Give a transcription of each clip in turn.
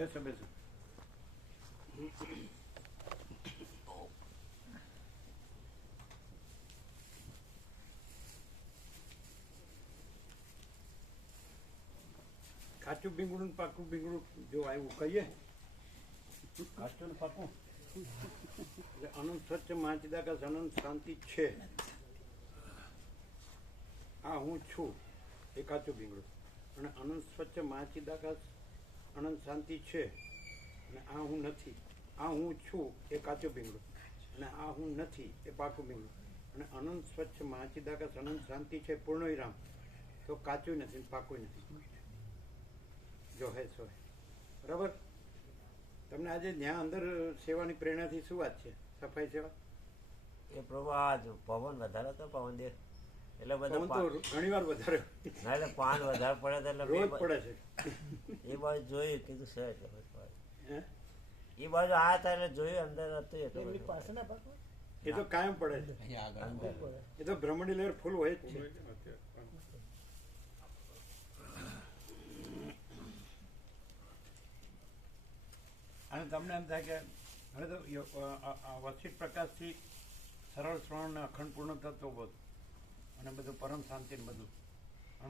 બેસો બેસો. કાચું બીંગડું પાકું બીંગડું જો આવ્યું કહીએ કાચું ને પાકું એટલે અનંત સ્વચ્છ મહાચિદાકાશ અનંત શાંતિ છે. આ હું છું એ કાચું બીંગડું અને અનંત સ્વચ્છ મહાચિદાકાશ અનંત શાંતિ છે અને આ હું નથી. આ હું છું એ કાચું બીંગડું અને આ હું નથી એ પાકું બીંગડું અને અનંત સ્વચ્છ મહાચિદાકાશ અનંત શાંતિ છે પૂર્ણ વિરામ તો કાચું નથી પાકું નથી. જો હે સો હે. બરાબર. તમને આજે ત્યાં અંદર સેવાની પ્રેરણાથી શું વાત છે? સફાઈ સેવા એ પ્રભુ આ પવન વધારે હતો, પવન દે એટલે પવન તો ઘણી વાર વધારે ના એટલે પાન વધારે પડે એટલે રોજ પડે છે. એ બાજુ જોયું કીધું છે એટલે હે? એ બાજુ આ હતા એટલે જોયું અંદર હતું એટલે એ તો કાયમ પડે છે. એ તો બ્રહ્મણી લહેર ફૂલ હોય જ છે. અને તમને એમ થાય કે હવે તો વસિત પ્રકાશથી સરળ શ્રવણ ને અખંડ પૂર્ણ તત્વ બોધ અને બધું પરમ શાંતિ ને બધું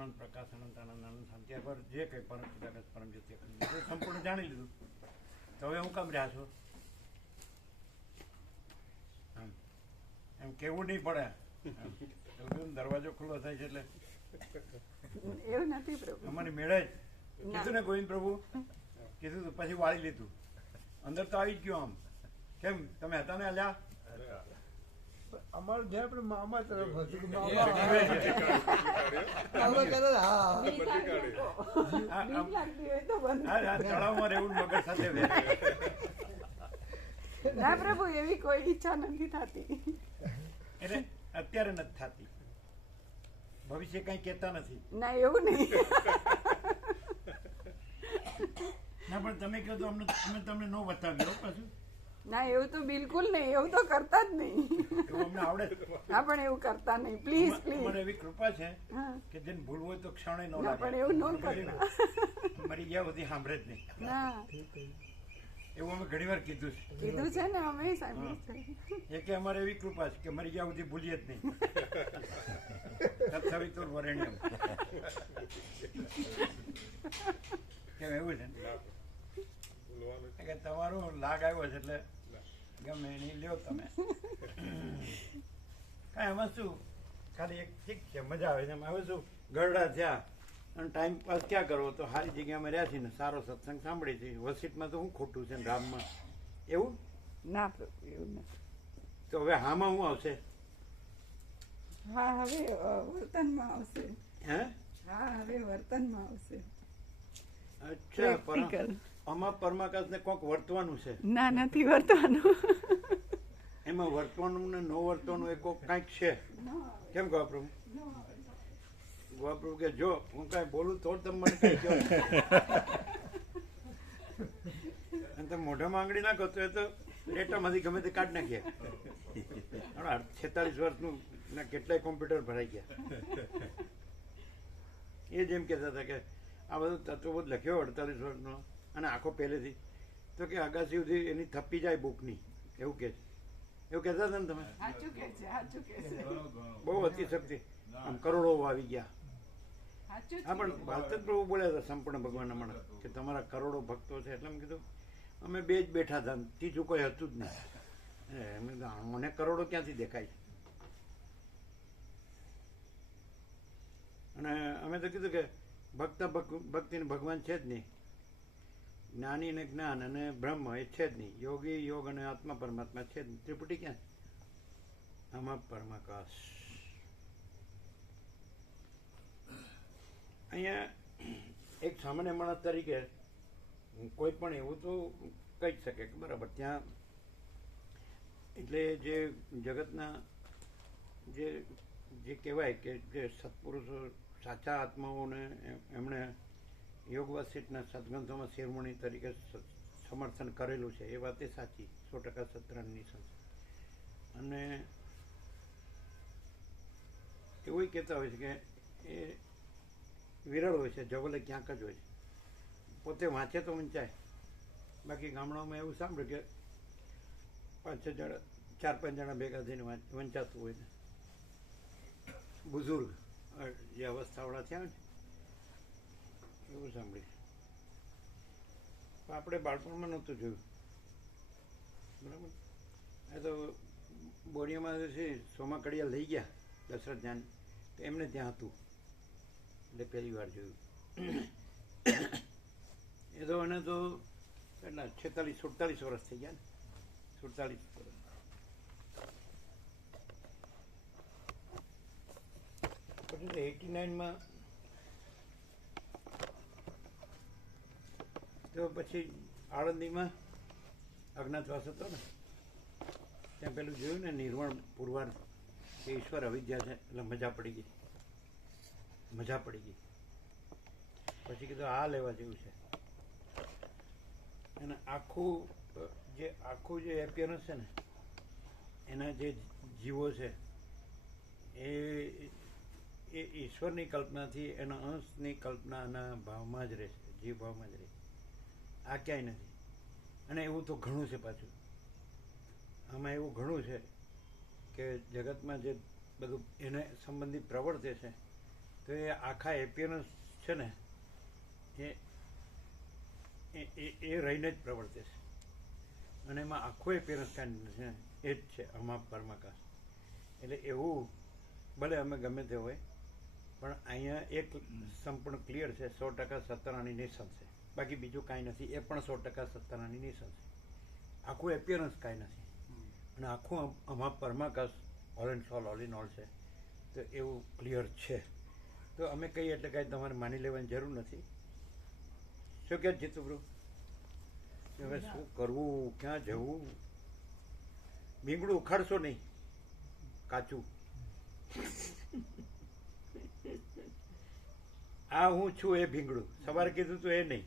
અનંત પ્રકાશ અનંત આનંદ અનંત શાંતિ પર જે કંઈ પરમ પ્રકાશ પરમ જ્યોતિ અખંડ સંપૂર્ણ જાણી લીધું તો હવે હું કામ રહ્યા છો એમ કેવું નહીં પડે. દરવાજો ખુલ્લો થાય છે એટલે એવું નથી પ્રભુ. અમારી મેળે જ કીધું ને ગોવિંદ પ્રભુ કીધું તો પછી વાળી લીધું. અંદર તો આવી જ ગયો. આમ કેમ તમે હતા ને અલ્યા? અમારું ધ્યાન આપણે મામા તરફ હતું. તળાવમાં રહેવું મગજ સાથે. ના પ્રભુ એવી કોઈ ઈચ્છા નથી થતી. એટલે અત્યારે નથી થતી. ભવિષ્ય કઈ કેતા નથી. ના એવું નહીં. ના પણ તમે કહો તો અમે તમને ન બતાવ્યો પાછું. ના એવું તો બિલકુલ નહીં. એવું તો કરતા જ નહીં. એવું અમને આવડે. હા પણ એવું કરતા નહીં. Please please. મને એવી કૃપા છે હા કે જેને ભૂલવું હોય તો ક્ષણે ન ના લાગે. પણ એવું ન કરતા. મારી ગયા બધી સાંભળે જ નહીં. ના એવું અમે ઘણી વાર કીધું છે. કીધું છે ને અમે સાંભળ્યું છે. એ કે અમારે એવી કૃપા છે કે મરી ગયા સુધી ભૂલીએ જ નહીં. તત્સવિતુર વરેણ્યમ. કેમ એવું છે ને કે તમારો લાગ આવ્યો છે એટલે ગમે એની લ્યો તમે. કાંઈ એમાં શું ખાલી એક ઠીક છે મજા આવે છે. એમાં હવે શું ગરડા થયા અને ટાઈમ પાસ ક્યાં કરવો તો સારી જગ્યામાં રહ્યા છીએ ને સારો સત્સંગ સાંભળી છે. વસીટમાં તો શું ખોટું છે ને રામમાં એવું ના પ્રભુ એવું નથી. તો હવે હામાં શું આવશે? હા હવે વર્તનમાં આવશે. હે? હા હવે વર્તનમાં આવશે. અચ્છા. Practical. આમાં પરમાકાશ ને કોક વર્તવાનું છે. ના નથી વર્તવાનું. એમાં વર્તવાનું ને ન વર્તવાનું એ કોક કાંઈક છે. કેમ કહો પ્રભુ? ગોપ્રભુ કે જો હું કાંઈ બોલું તો તમે મને કઈ કહો. અને તમે મોઢામાં આંગળી નાખો તો એ તો ડેટામાંથી ગમે તે કાઢ નાખીએ. 46 વર્ષનું ના કેટલાય કોમ્પ્યુટર ભરાઈ ગયા. એ જેમ કહેતા હતા કે આ બધું તત્વબોધ લખ્યો 48 વર્ષનો અને આખો પહેલેથી તો કે અગાસી સુધી એની થપ્પી જાય બુકની એવું કે છે. એવું કહેતા હતા ને તમે? સાચું કે છે. સાચું કે છે. બહુ અતિશક્તિ આમ કરોડો આવી ગયા. સાચું હા પણ ભારત પ્રભુ બોલ્યા હતા સંપૂર્ણ ભગવાનના માણસ કે તમારા કરોડો ભક્તો છે એટલે મેં કીધું અમે બે જ બેઠા હતા ત્રીજું કોઈ હતું જ નહીં. એમ કીધું મને કરોડો ક્યાંથી દેખાય. અને અમે તો કીધું કે ભક્તિને ભગવાન છે જ નહીં. જ્ઞાની ને જ્ઞાન અને બ્રહ્મ એ છે જ નહીં. યોગી યોગ અને આત્મા પરમાત્મા છે જ નહીં. ત્રિપુટી ક્યાં? આમાં પરમાકાશ. અહીંયા એક સામાન્ય માણસ તરીકે કોઈ પણ એવું તો કહી શકે કે બરાબર ત્યાં એટલે જે જગતના જે કહેવાય કે જે સત્પુરુષો સાચા આત્માઓને એમણે યોગ વસિષ્ઠના સદગ્રંથોમાં શિરોમણી તરીકે સમર્થન કરેલું છે. એ વાત એ સાચી 100% સત્રાની સંસ્થા. અને એવું કહેતા હોય છે કે એ વિરળ હોય છે. જગલે ક્યાંક જ હોય છે. પોતે વાંચે તો વંચાય બાકી ગામડામાં એવું સાંભળ્યું કે 5-6 જણા 4-5 જણા ભેગા થઈને વંચાતું હોય ને બુઝુર્ગ જે અવસ્થાવાળા થયા ને એવું સાંભળ્યું. આપણે બાળપણમાં નહોતું જોયું, બરાબર. એ તો બોરિયામાં છે સોમા કડિયા લઈ ગયા દશરથ જાન, તો એમને ત્યાં હતું એટલે પહેલી વાર જોયું. એ તો એને તો કેટલા 46-47 વર્ષ થઈ ગયા ને, 47 વર્ષ. પછી તો 89માં તો પછી આળંદીમાં અજ્ઞાતવાસ હતો ને, ત્યાં પેલું જોયું ને નિર્વાણ પુરવાર કે ઈશ્વર અવિદ્યા છે, એટલે મજા પડી ગઈ. પછી કીધું આ લેવા જેવું છે. અને આખું જે એપિયરન્સ છે ને એના જે જીવો છે એ ઈશ્વરની કલ્પનાથી એના અંશની કલ્પનાના ભાવમાં જ રહે છે, જીવ ભાવમાં જ રહે છે. આ ક્યાંય નથી. અને એવું તો ઘણું છે પાછું, આમાં એવું ઘણું છે કે જગતમાં જે બધું એને સંબંધિત પ્રવર્તે છે તો એ આખા એપિયરન્સ છે ને એ રહીને જ પ્રવર્તે છે. અને એમાં આખો એપિયરન્સ કાંઈ છે ને એ જ છે અમાપ પરમાકાશ. એટલે એવું ભલે અમે ગમે તે હોય પણ અહીંયા એક સંપૂર્ણ ક્લિયર છે, 100% સત્તારાની નિશાન છે. બાકી બીજું કાંઈ નથી, એ પણ 100% સત્તારાની નિશાન છે. આખું એપિયરન્સ કાંઈ નથી. અને આખું અમાપ પરમાકાશ all and soul all in all છે. તો એવું ક્લિયર છે. તો અમે કહીએ એટલે કાંઈ તમારે માની લેવાની જરૂર નથી. શું કહે જીતુબ્રુ? હવે શું કરવું, ક્યાં જવું? ભીંગડું ઉખાડશો નહીં, કાચું. આ હું છું એ ભીંગડું, સવારે કીધું તો એ નહીં.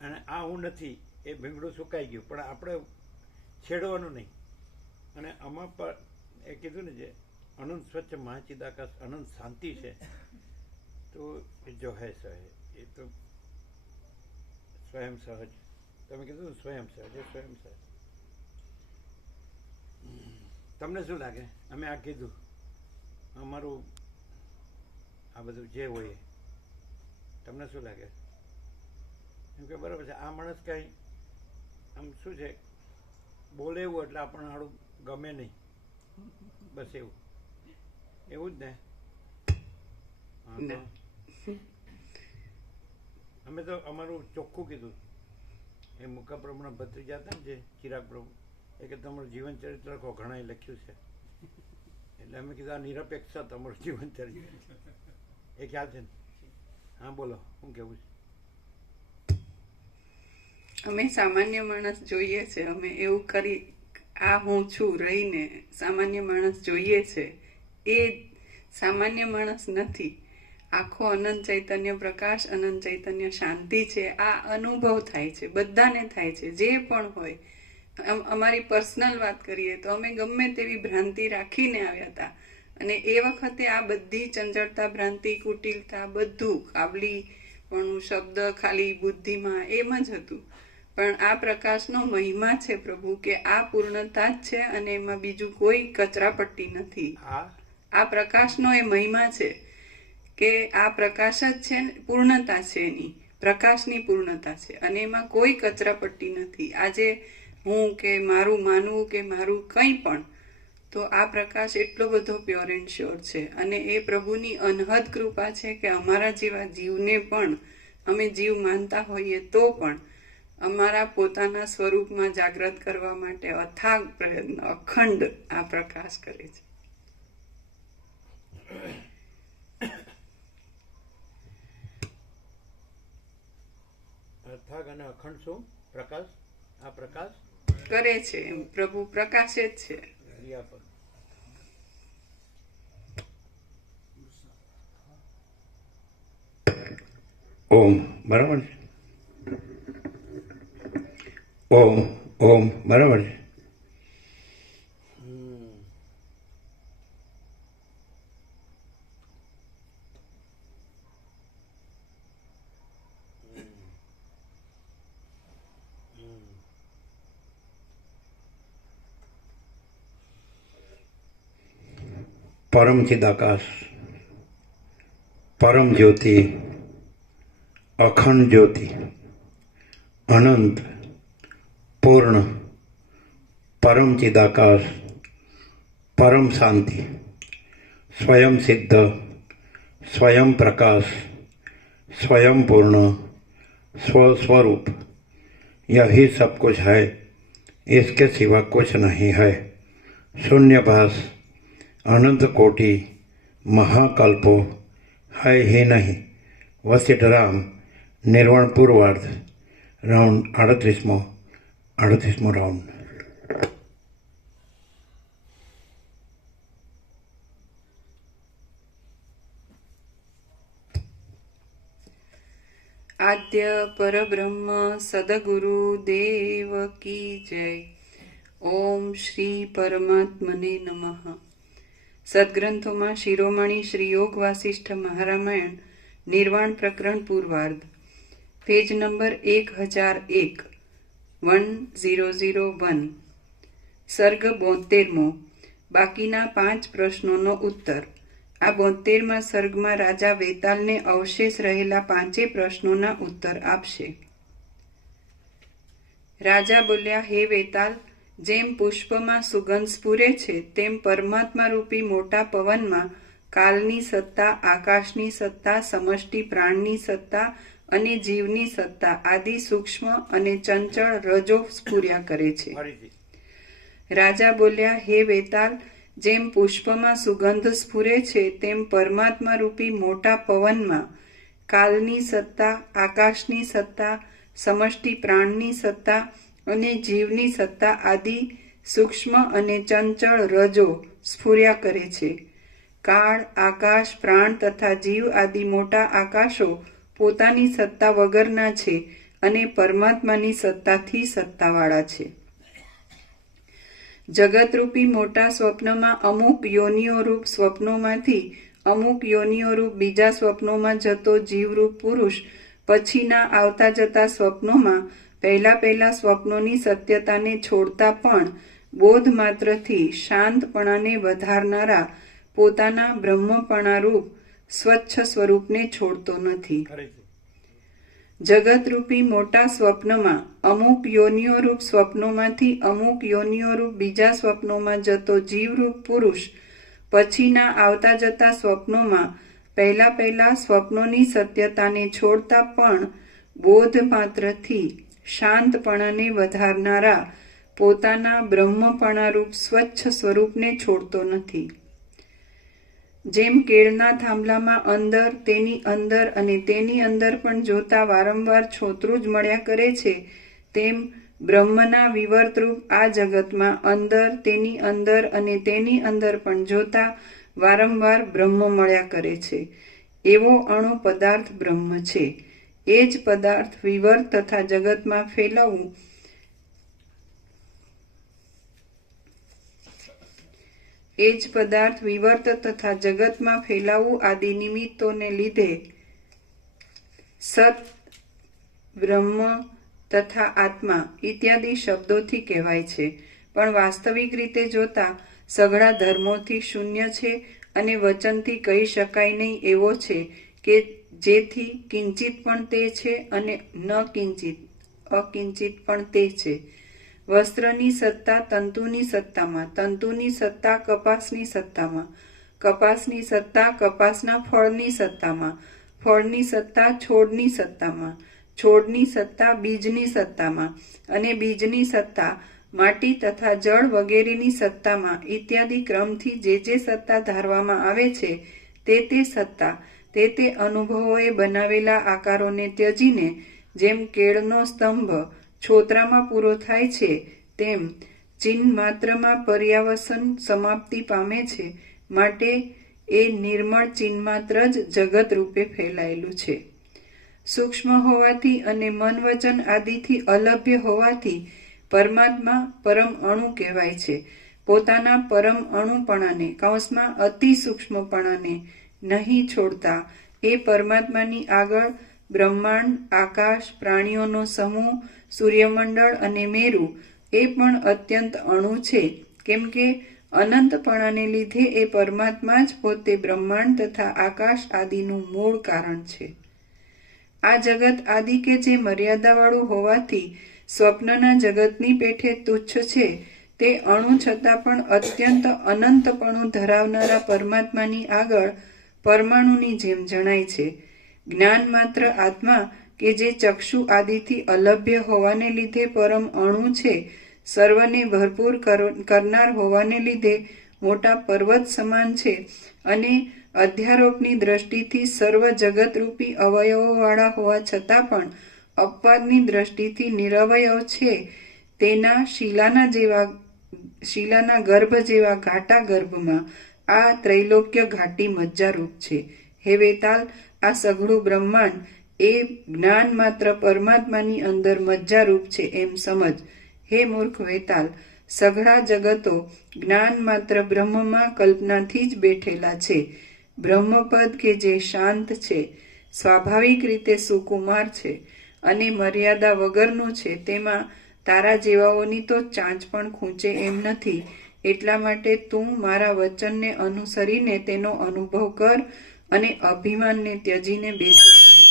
અને આ હું નથી એ ભીંગડું સુકાઈ ગયું, પણ આપણે છેડવાનું નહીં. અને આમાં પણ એ કીધું ને જે અનંત સ્વચ્છ મહાચિદાકાશ અનંત શાંતિ છે, તો એ જો હે સહજ, એ તો સ્વયં સહજ. તમે કીધું સ્વયં સહજ, એ સ્વયં સહજ. તમને શું લાગે? અમે આ કીધું અમારું આ બધું જે હોય તમને શું લાગે? એમ કે બરાબર છે, આ માણસ કાંઈ આમ શું છે બોલે એવું એટલે આપણને સારું ગમે નહીં, બસ એવું જ ને. હા, અમે તો અમારું ચોખ્ખું કીધું. એ મુકા પ્રભુના ભત્રીજા હતા ને જે ચિરાગ પ્રભુ, એ કે તમારું જીવન ચરિત્ર લખો, ઘણા લખ્યું છે. એટલે અમે કીધું આ નિરપેક્ષ તમારું જીવન ચરિત્ર, એ ખ્યાલ છે ને? હા બોલો, શું કેવું છે? અમે સામાન્ય માણસ જોઈએ છે, અમે એવું કરી આ હું છું રહીને સામાન્ય માણસ જોઈએ છે. એ સામાન્ય માણસ નથી. આખો અનંત ચૈતન્ય પ્રકાશ, અનંત ચૈતન્ય શાંતિ છે. આ અનુભવ થાય છે, બધાને થાય છે, જે પણ હોય. અમારી પર્સનલ વાત કરીએ તો અમે ગમે તેવી ભ્રાંતિ રાખીને આવ્યા હતા, અને એ વખતે આ બધી ચંચળતા, ભ્રાંતિ, કુટિલતા, બધું કાબલી પણ શબ્દ ખાલી બુદ્ધિમાં એમ જ હતું. પણ આ પ્રકાશનો મહિમા છે પ્રભુ, કે આ પૂર્ણતા જ છે અને એમાં બીજું કોઈ કચરાપટ્ટી નથી. આ પ્રકાશનો એ મહિમા છે કે આ પ્રકાશ જ છે, પૂર્ણતા છે એની, પ્રકાશની પૂર્ણતા છે, અને એમાં કોઈ કચરાપટ્ટી નથી. આજે હું કે મારું માનવું કે મારું કંઈ પણ, તો આ પ્રકાશ એટલો બધો પ્યોર એન્ડ શ્યોર છે. અને એ પ્રભુની અનહદ કૃપા છે કે અમારા જેવા જીવને પણ, અમે જીવ માનતા હોઈએ તો પણ અમારા પોતાના સ્વરૂપમાં જાગૃત કરવા માટે અથાગ પ્રયત્ન અખંડ આ પ્રકાશ કરે છે. અથાગ અને અખંડ શું પ્રકાશ? આ પ્રકાશ કરે છે એમ પ્રભુ, પ્રકાશ જ છે. ક્રિયાપદ. ઓમ બરાબર છે. ઓમ ઓમ બરાબર છે. પરમ ચિદાકાશ, પરમ જ્યોતિ, અખંડ જ્યોતિ, અનંત, પૂર્ણ, પરમ ચિદાકાશ, પરમ શાંતિ, स्वयं सिद्ध, स्वयं प्रकाश, स्वयं पूर्ण, स्वस्वरूप, यही सब कुछ है, इसके सिवा कुछ नहीं है। शून्यभास, अनंत कोटि, महाकल्पो है ही नहीं। वशिष्ठराम, निर्वाण पूर्वार्ध, राउंड 38मो राउंड। આદ્ય પરબ્રહ્મ સદગુરુ દેવ કી જય. ઓમ શ્રી પરમાત્મને નમઃ. સદગ્રંથોમાં શિરોમણી શ્રી યોગ વાસિષ્ઠ મહારામાયણ નિર્વાણ પ્રકરણ પૂર્વાર્ધ, પેજ નંબર 1001, 1001, સર્ગ 72મો. બાકીના 5 પ્રશ્નોનો ઉત્તર. આ 72મા સર્ગમાં રાજા વેતાલને અવશેષ રહેલા 5 પ્રશ્નોના ઉત્તર આપશે. રાજા બોલ્યા, હે વેતાલ, જેમ પુષ્પમાં સુગંધ સ્ફુરે છે તેમ પરમાત્મા રૂપી મોટા પવનમાં કાલની સત્તા, આકાશની સત્તા, સમષ્ટિ પ્રાણની સત્તા અને જીવની સત્તા આદિ સૂક્ષ્મ અને ચંચળ રજો સ્ફુર્યા કરે છે. રાજા બોલ્યા, હે વેતાલ, જેમ પુષ્પમાં સુગંધ સ્ફુરે છે તેમ પરમાત્મા રૂપી મોટા પવનમાં કાલની સત્તા, આકાશની સત્તા, સમષ્ટિ પ્રાણની સત્તા અને જીવની સત્તા આદિ સૂક્ષ્મ અને ચંચળ રજો સ્ફુર્યા કરે છે. કાળ, આકાશ, પ્રાણ તથા જીવ આદિ મોટા આકાશો પોતાની સત્તા વગરના છે અને પરમાત્માની સત્તાથી સત્તાવાળા છે. જગતરૂપી મોટા સ્વપ્નમાં અમુક યોનિઓરૂપ સ્વપ્નોમાંથી અમુક યોનિઓરૂપ બીજા સ્વપ્નોમાં જતો જીવરૂપ પુરુષ પછીના આવતા જતા સ્વપ્નોમાં પહેલા સ્વપ્નોની સત્યતાને છોડતા પણ બોધ માત્રથી શાંતપણાને વધારનારા પોતાના બ્રહ્મપણારૂપ સ્વચ્છ સ્વરૂપને છોડતો નથી. જગતરૂપી મોટા સ્વપ્નમાં અમુક યોનિઓરૂપ સ્વપ્નોમાંથી અમુક યોનિઓરૂપ બીજા સ્વપ્નોમાં જતો જીવરૂપ પુરુષ પછીના આવતા જતા સ્વપ્નોમાં પહેલા સ્વપ્નોની સત્યતાને છોડતા પણ બોધ માત્રથી શાંતપણાને વધારનારા પોતાના બ્રહ્મપણારૂપ સ્વચ્છ સ્વરૂપને છોડતો નથી. જેમ કેળના થાંભલામાં અંદર, તેની અંદર અને તેની અંદર પણ જોતા વારંવાર છોતરું જ મળ્યા કરે છે, તેમ બ્રહ્મના વિવર્તરૂપ આ જગતમાં અંદર, તેની અંદર અને તેની અંદર પણ જોતા વારંવાર બ્રહ્મ મળ્યા કરે છે. એવો અણુ પદાર્થ બ્રહ્મ છે. એ જ પદાર્થ વિવર્ત તથા જગતમાં ફેલાવવું આદિ નિમિત્તોને લીધે સત, બ્રહ્મ તથા આત્મા ઇત્યાદિ શબ્દોથી કહેવાય છે, પણ વાસ્તવિક રીતે જોતા સઘળા ધર્મોથી શૂન્ય છે અને વચનથી કહી શકાય નહીં એવો છે કે જેથી કિંચિત પણ તે છે અને ન કિંચિત, અકિંચિત પણ તે છે. વસ્ત્રની સત્તા તંતુની સત્તામાં, તંતુની સત્તા કપાસની સત્તામાં, કપાસની સત્તા કપાસના ફળની સત્તામાં, ફળની સત્તા છોડની સત્તામાં, છોડની સત્તા બીજની સત્તામાં અને બીજની સત્તા માટી તથા જળ વગેરેની સત્તામાં ઇત્યાદિ ક્રમથી જે સત્તા ધારવામાં આવે છે તે સત્તા તે અનુભવોએ બનાવેલા આકારોને ત્યજીને જેમ કેળનો સ્તંભ છોતરામાં પૂરો થાય છે તેમ ચિહ્ન માત્રમાં પર્યાવસન સમાપ્તિ પામે છે, માટે એ નિર્મળ ચિહ્ન માત્ર જ જગત રૂપે ફેલાયેલું છે. સૂક્ષ્મ હોવાથી અને મન વચન આદિથી અલભ્ય હોવાથી પરમાત્મા પરમ અણુ કહેવાય છે. પોતાના પરમ અણુપણાને કૌંસમાં અતિ સૂક્ષ્મપણાને નહીં છોડતા એ પરમાત્માની આગળ બ્રહ્માંડ, આકાશ, પ્રાણીઓનો સમૂહ, સૂર્યમંડળ અને મેરુ એ પણ અત્યંત અણુ છે, કેમ કે અનંતપણાને લીધે એ પરમાત્મા જ પોતે બ્રહ્માંડ તથા આકાશ આદિનું મૂળ કારણ છે. આ જગત આદિ કે જે મર્યાદાવાળું હોવાથી સ્વપ્નના જગતની પેઠે તુચ્છ છે, તે અણુ છતાં પણ અત્યંત અનંતપણું ધરાવનારા પરમાત્માની આગળ પરમાણુની જેમ જણાય છે. જ્ઞાન માત્ર આત્મા કે જે ચક્ષુ આદિથી અલભ્ય હોવાને લીધે પરમ અણુ છે, સર્વને ભરપૂર કરનાર હોવાને લીધે મોટા પર્વત સમાન છે અને અધ્યારોપની દ્રષ્ટિથી સર્વ જગતરૂપી અવયવોવાળા હોવા છતાં પણ અપવાદની દ્રષ્ટિથી નિરવયવ છે, તેના શિલાના ગર્ભ જેવા ઘાટા ગર્ભમાં આ ત્રૈલોક્ય ઘાટી મજ્જારૂપ છે. હે વેતાલ, આ સઘળું બ્રહ્માંડ એ જ્ઞાન માત્ર પરમાત્માની અંદર મજ્જારૂપ છે એમ સમજ. હે મૂર્ખ વેતાલ, સઘળા જગતો જ્ઞાન માત્ર બ્રહ્મમાં કલ્પનાથી જ બેઠેલા છે. બ્રહ્મપદ કે જે શાંત છે, સ્વાભાવિક રીતે સુકુમાર છે અને મર્યાદા વગરનું છે, તેમાં તારા જેવાઓની તો ચાંચ પણ ખૂંચે એમ નથી. એટલા માટે તું મારા વચનને અનુસરીને તેનો અનુભવ કર અને અભિમાનને ત્યજીને બેસી રહે.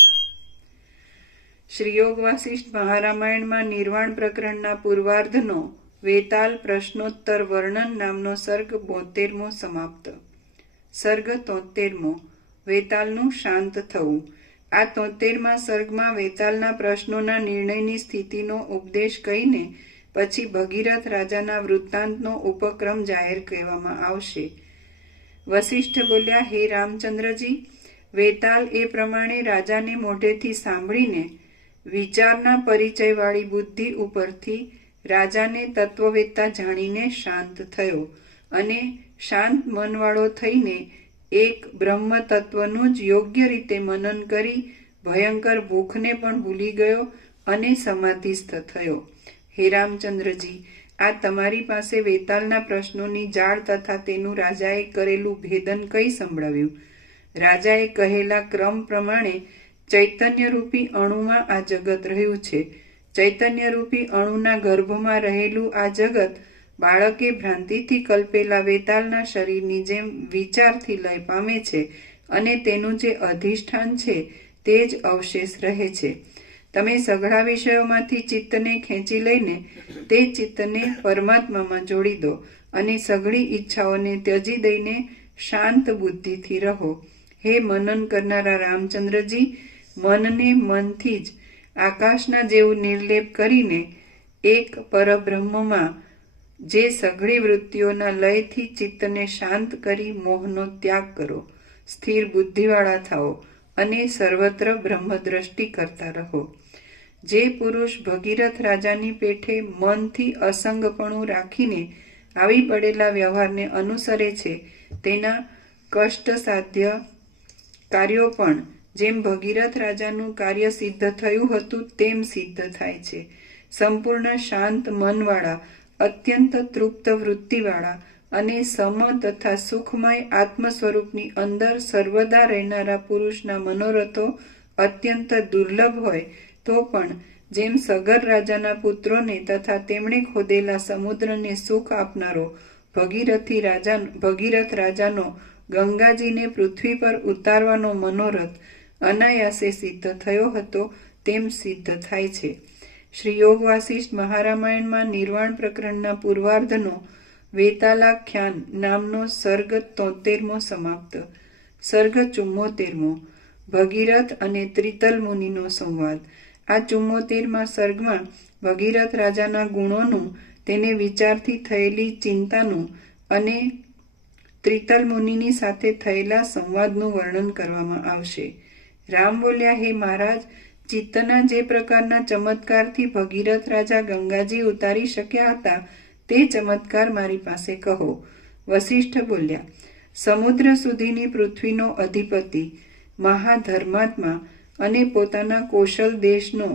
શ્રી યોગ વાસિષ્ઠ મહારામાયણમાં નિર્વાણ પ્રકરણના પૂર્વાર્ધનો વેતાલ પ્રશ્નોત્તર વર્ણન નામનો સર્ગ 72મો સમાપ્ત. સર્ગ 73મો વેતાલનું શાંત થવું. આ 73મા સર્ગમાં વેતાલના પ્રશ્નોના નિર્ણયની સ્થિતિનો ઉપદેશ કહીને પછી ભગીરથ રાજાના વૃત્તાંતનો ઉપક્રમ જાહેર કહેવામાં આવશે. વસિષ્ઠ બોલ્યા, હે રામચંદ્રજી, વેતાલ એ પ્રમાણે રાજાને મોઢેથી સાંભળીને વિચારના પરિચયવાળી બુદ્ધિ ઉપરથી રાજાને તત્વવેત્તા જાણીને શાંત થયો અને શાંત મનવાળો થઈને એક બ્રહ્મ તત્વનું જ યોગ્ય રીતે મનન કરી ભયંકર ભૂખને પણ ભૂલી ગયો અને સમાધિસ્થ થયો. હે રામચંદ્રજી, આ તમારી પાસે વેતાલના પ્રશ્નોની જાળ તથા તેનું રાજાએ કરેલું ભેદન કઈ સંભળાવ્યું. રાજાએ કહેલા ક્રમ પ્રમાણે ચૈતન્યરૂપી અણુમાં આ જગત રહ્યું છે. ચૈતન્યરૂપી અણુના ગર્ભમાં રહેલું આ જગત બાળકે ભ્રાંતિથી કલ્પેલા વેતાલના શરીરની જેમ વિચારથી લય પામે છે અને તેનું જે અધિષ્ઠાન છે તે જ અવશેષ રહે છે. તમે સઘળા વિષયોમાંથી ચિત્તને ખેંચી લઈને તે ચિત્તને પરમાત્મામાં જોડી દો અને સઘળી ઈચ્છાઓને ત્યજી દઈને શાંત બુદ્ધિથી રહો. હે મનન કરનારા રામચંદ્રજી, મનને મનથી જ આકાશના જેવું નિર્લેપ કરીને એક પરબ્રહ્મમાં જે સઘળી વૃત્તિઓના લયથી ચિત્તને શાંત કરી મોહનો ત્યાગ કરો. સ્થિર બુદ્ધિવાળા થાઓ અને સર્વત્ર બ્રહ્મદ્રષ્ટિ કરતા રહો. જે પુરુષ ભગીરથ રાજાની પેઠે મનથી અસંગપણું રાખીને આવી પડેલા વ્યવહારને અનુસરે છે, તેના કષ્ટસાધ્ય કાર્યો પણ જેમ ભગીરથ રાજાનું કાર્ય સિદ્ધ થયું હતું તેમ સિદ્ધ થાય છે. સંપૂર્ણ શાંત મનવાળા, અત્યંત તૃપ્ત વૃત્તિવાળા અને સમ તથા સુખમય આત્મ સ્વરૂપની અંદર સર્વદા રહેનારા પુરુષના મનોરથો અત્યંત દુર્લભ હોય તો પણ જેમ સગર રાજાના પુત્રોને તથા તેમણે ખોદેલા સમુદ્રને સુખ આપનારો ભગીરથ રાજાનો ગંગાજીને પૃથ્વી પર ઉતારવાનો મનોરથ અનાયાસે સિદ્ધ થયો હતો તેમ સિદ્ધ થાય છે. શ્રી યોગ વાસિષ્ઠ મહારામાયણમાં નિર્વાણ પ્રકરણના પૂર્વાર્ધનો વેતાલાખ્યાન નામનો સર્ગ 73મો સમાપ્ત. સર્ગ 74મો ભગીરથ અને ત્રિતલ મુનિનો સંવાદ. આ 74મા સર્ગમાં ભગીરથ રાજાના ગુણોનું, તેને વિચારથી થયેલી ચિંતાનું અને ત્રિતલ મુનિની સાથે થયેલા સંવાદનું વર્ણન કરવામાં આવશે. રામ બોલ્યા, હે મહારાજ, ચિત્તના જે પ્રકારના ચમત્કારથી ભગીરથ રાજા ગંગાજી ઉતારી શક્યા હતા તે ચમત્કાર મારી પાસે કહો. વસિષ્ઠ બોલ્યા, સમુદ્ર સુધીની પૃથ્વીનો અધિપતિ, મહાધર્માત્મા અને પોતાના કૌશલ દેશનો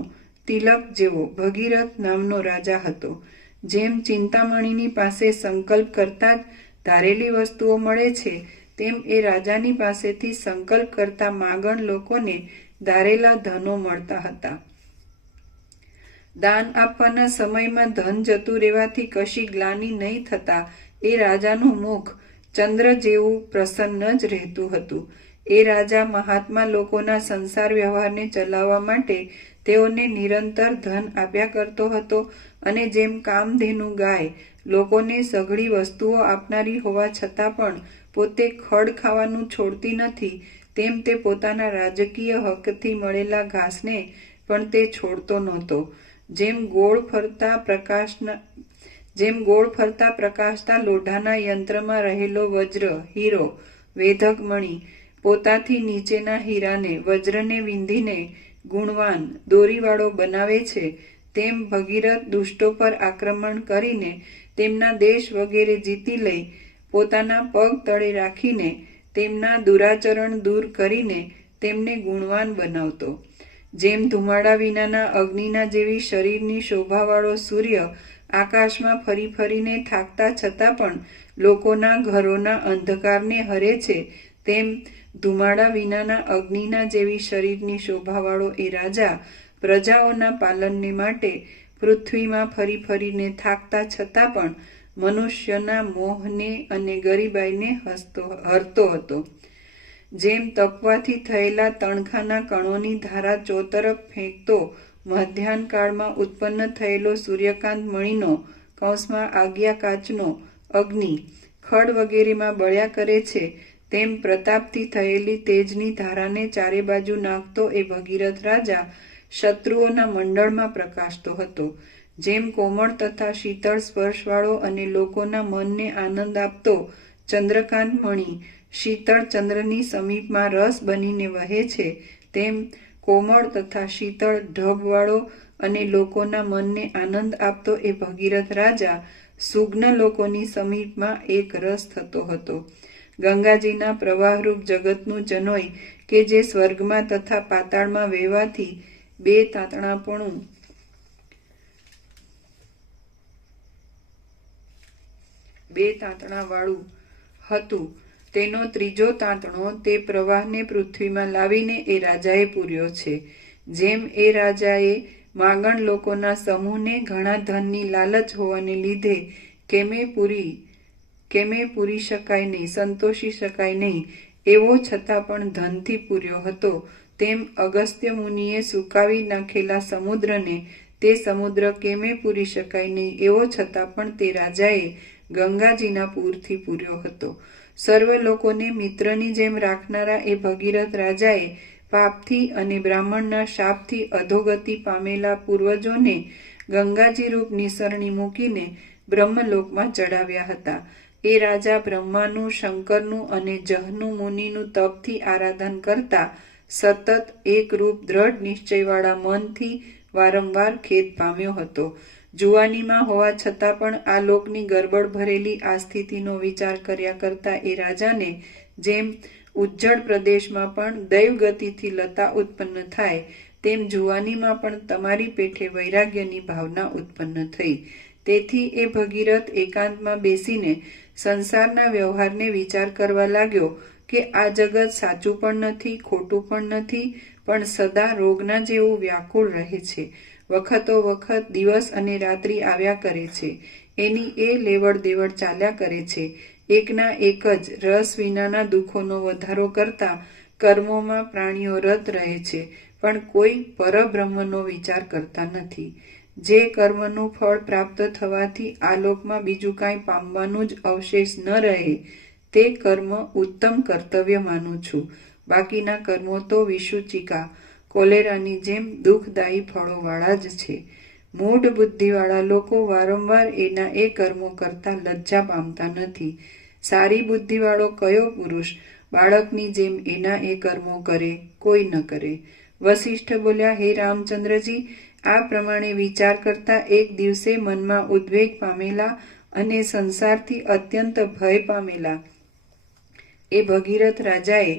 તિલક જેવો ભગીરથ નામનો રાજા હતો. જેમ ચિંતામણીની પાસે સંકલ્પ કરતા જ ધારેલી વસ્તુઓ મળે છે, તેમ એ રાજાની પાસેથી સંકલ્પ કરતા માગણ લોકોને ધારેલા ધનો મળતા હતા. દાન આપવાના સમયમાં ધન જતું રહેવાથી કશી ગ્લાનિ નહીં થતા એ રાજાનું મુખ ચંદ્ર જેવું પ્રસન્ન જ રહેતું હતું. એ રાજા મહાત્મા લોકોના સંસાર વ્યવહારને ચલાવવા માટે તેઓને નિરંતર ધન આપ્યા કરતો હતો અને જેમ કામધેનુ ગાય લોકોને સઘળી વસ્તુઓ આપનારી હોવા છતાં પણ પોતે ખડ ખાવાનું છોડતી નથી, તેમ તે પોતાના રાજકીય હકથી મળેલા ઘાસને પણ તે છોડતો નહોતો. જેમ ગોળ ફરતા પ્રકાશતા લોઢાના યંત્રમાં રહેલો વજ્ર, હીરો, વેધક મણિ પોતાથી નીચેના હીરાને વજ્રને વિંધીને ગુણવાન દોરીવાળો બનાવે છે, તેમ ભગીરથ દુષ્ટો પર આક્રમણ કરીને તેમના દેશ વગેરે જીતી લઈ પોતાના પગ તળે રાખીને તેમના દુરાચરણ દૂર કરીને તેમને ગુણવાન બનાવતો. જેમ ધુમાડા વિનાના અગ્નિના જેવી શરીરની શોભાવાળો સૂર્ય આકાશમાં ફરી ફરીને થાકતા છતાં પણ લોકોના ઘરોના અંધકારને હરે છે, તેમ ધુમાડા વિનાના અગ્નિના જેવી શરીરની શોભાવાળો એ રાજા પ્રજાઓના પાલનને માટે પૃથ્વીમાં ફરી ફરીને થાકતા છતાં પણ મનુષ્યના મોહને અને ગરીબાઈને હરતો હતો. જેમ તપવાથી થયેલા તણખાના કણોની ધારા ચોતરફ ફેંકતો મધ્યાહન કાળમાં ઉત્પન્ન થયેલો સૂર્યકાંત મણિનો આજ્ઞા કાચનો અગ્નિ ખડ વગેરેમાં બળ્યા કરે છે, તેમ પ્રતાપથી થયેલી તેજની ધારાને ચારે બાજુ નાખતો એ ભગીરથ રાજા શત્રુઓના મંડળમાં પ્રકાશતો હતો. જેમ કોમળ તથા શીતળ સ્પર્શવાળો અને લોકોના મનને આનંદ આપતો ચંદ્રકાંત મણિ શીતળ ચંદ્રની સમીપમાં રસ બનીને વહે છે, તેમ કોમળ તથા શીતળ ઢબવાળો અને લોકોના મનને આનંદ આપતો એ ભગીરથ રાજા સુગ્ન લોકોની સમીપમાં એક રસ થતો હતો. ગંગાજીના પ્રવાહરૂપ જગતનું જનોય કે જે સ્વર્ગમાં તથા પાતાળમાં વહેવાથી બે તાંતણા વાળું હતું, તેનો ત્રીજો તાંતણો તે પ્રવાહને પૃથ્વીમાં લાવીને એ રાજાએ પૂર્યો છે. જેમ એ રાજાએ માગણ લોકોના સમૂહને ઘણા ધનની લાલચ હોવાને લીધે કેમે પૂરી શકાય નહીં, સંતોષી શકાય નહીં એવો છતાં પણ ધનથી પૂર્યો હતો, તેમ અગસ્ત્ય મુનિએ સુકાવી નાખેલા સમુદ્રને તે સમુદ્ર કેમે પૂરી શકાય નહીં એવો છતાં પણ તે રાજાએ ગંગાજીના પૂરથી પૂર્યો હતો. સર્વ લોકોને મિત્રની જેમ રાખનારા એ ભગીરથ રાજાએ પાપથી અને બ્રાહ્મણના શાપથી અધોગતિ પામેલા પૂર્વજોને ગંગાજી રૂપ નિસરણી મૂકીને બ્રહ્મલોકમાં ચડાવ્યા હતા. એ રાજા બ્રહ્માનું, શંકરનું અને જહનું મુનિનું તપથી આરાધન કરતા સતત એક રૂપ દ્રઢ નિશ્ચયવાળા મનથી વારંવાર ખેદ પામ્યો હતો. જુવાનીમાં હોવા છતાં પણ આ લોકની ગરબડ ભરેલી આ સ્થિતિનો વિચાર કર્યા કરતા એ રાજાને જેમ ઉજ્જડ પ્રદેશમાં પણ દૈવગતિથી લતા ઉત્પન્ન થાય, તેમ જુવાનીમાં પણ તમારી પેઠે વૈરાગ્યની ભાવના ઉત્પન્ન થઈ. તેથી એ ભગીરથ એકાંતમાં બેસીને સંસારના વ્યવહારને વિચાર કરવા લાગ્યો કે આ જગત સાચું પણ નથી, ખોટું પણ નથી, પણ સદા રોગના જેવું વ્યાકુળ રહે છે. વખતો વખત દિવસ અને રાત્રિ આવ્યા કરે છે, એની એ લેવડ દેવડ ચાલ્યા કરે છે. એકના એક જ રસ વિનાના દુઃખોનો વધારો કરતા કર્મોમાં પ્રાણીઓ રત રહે છે, પણ કોઈ પરબ્રહ્મનો વિચાર કરતા નથી. જે કર્મનું ફળ પ્રાપ્ત થવાથી આ લોકમાં બીજું કાંઈ પામવાનું જ અવશેષ ન રહે, તે કર્મ ઉત્તમ કર્તવ્ય માનું છું. બાકીના કર્મો તો વિષુચિકા કોલેરાની જેમ દુઃખદાયી ફળોવાળા જ છે. મૂઢ બુદ્ધિવાળા લોકો વારંવાર એના એ કર્મો કરતા લજ્જા પામતા નથી. સારી બુદ્ધિવાળો કયો પુરુષ બાળકની જેમ એના એ કર્મો કરે? કોઈ ન કરે. વસિષ્ઠ બોલ્યા, હે રામચંદ્રજી, આ પ્રમાણે વિચાર કરતા એક દિવસે મનમાં ઉદ્વેગ પામેલા અને સંસારથી અત્યંત ભય પામેલા એ ભગીરથ રાજાએ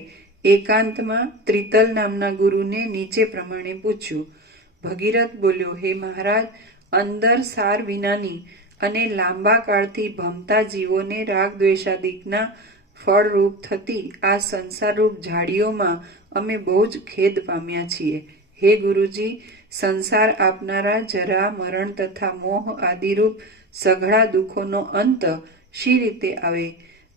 એકાંતમાં ત્રિતલ નામના ગુરુને નીચે પ્રમાણે પૂછ્યું. ભગીરથ બોલ્યો, હે મહારાજ, અંદર સાર વિનાની અને લાંબા કાળથી ભમતા જીવોને રાગ દ્વેષાદિકના ફળરૂપ થતી આ સંસારરૂપ ઝાડીઓમાં અમે બહુ જ ખેદ પામ્યા છીએ. હે ગુરુજી, સંસાર આપનારા જરા, મરણ તથા મોહ આદિરૂપ સઘળા દુઃખોનો અંત શી રીતે આવે?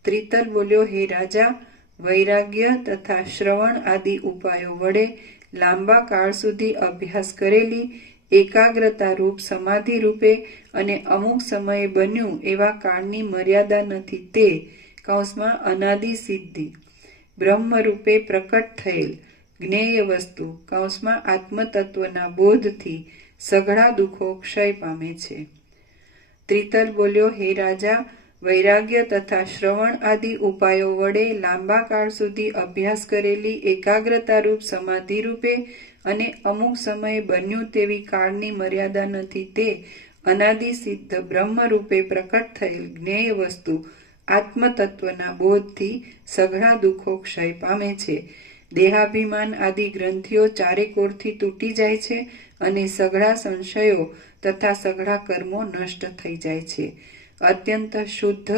ત્રિતલ બોલ્યો, હે રાજા, વૈરાગ્ય તથા શ્રવણ આદિ ઉપાયો વડે લાંબા કાળ સુધી અભ્યાસ કરેલી એકાગ્રતા રૂપ સમાધિ રૂપે અને અમુક સમયે બન્યું એવા કાળની મર્યાદા નથી તે કૌંસમાં અનાદિ સિદ્ધિ બ્રહ્મ રૂપે પ્રકટ થયેલ જ્ઞેય વસ્તુ કૌંસમાં આત્મતત્વના બોધથી સઘળા દુઃખો ક્ષય પામે છે. ત્રિતલ બોલ્યો, હે રાજા, વૈરાગ્ય તથા શ્રવણ આદિ ઉપાયો વડે લાંબા કાળ સુધી અભ્યાસ કરેલી એકાગ્રતા રૂપ સમાધિ રૂપે અને અમુક સમયે બન્યું તેવી કાળની મર્યાદા નથી તે અનાદિ સિદ્ધ બ્રહ્મ રૂપે પ્રકટ થયેલ જ્ઞેય વસ્તુ આત્મતત્વના બોધથી સઘળા દુઃખો ક્ષય પામે છે. દેહાભિમાન આદિ ગ્રંથિઓ ચારેકોરથી તૂટી જાય છે અને સઘળા સંશયો તથા સઘળા કર્મો નષ્ટ થઈ જાય છે. અત્યંત શુદ્ધ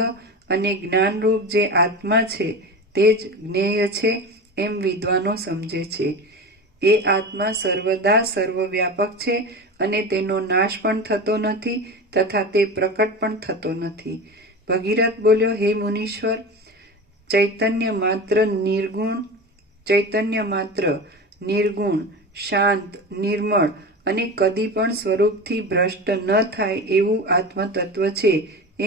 અને જ્ઞાનરૂપ જે આત્મા છે તે જ જ્ઞેય છે એમ વિદ્વાનો સમજે છે. એ આત્મા સર્વદા સર્વવ્યાપક છે અને તેનો નાશ પણ થતો નથી તથા તે પ્રકટ પણ થતો નથી. ભગીરથ બોલ્યો, હે મુનીશ્વર, ચૈતન્ય માત્ર નિર્ગુણ, શાંત, નિર્મળ અને કદી પણ સ્વરૂપથી ભ્રષ્ટ ન થાય એવું આત્મતત્વ છે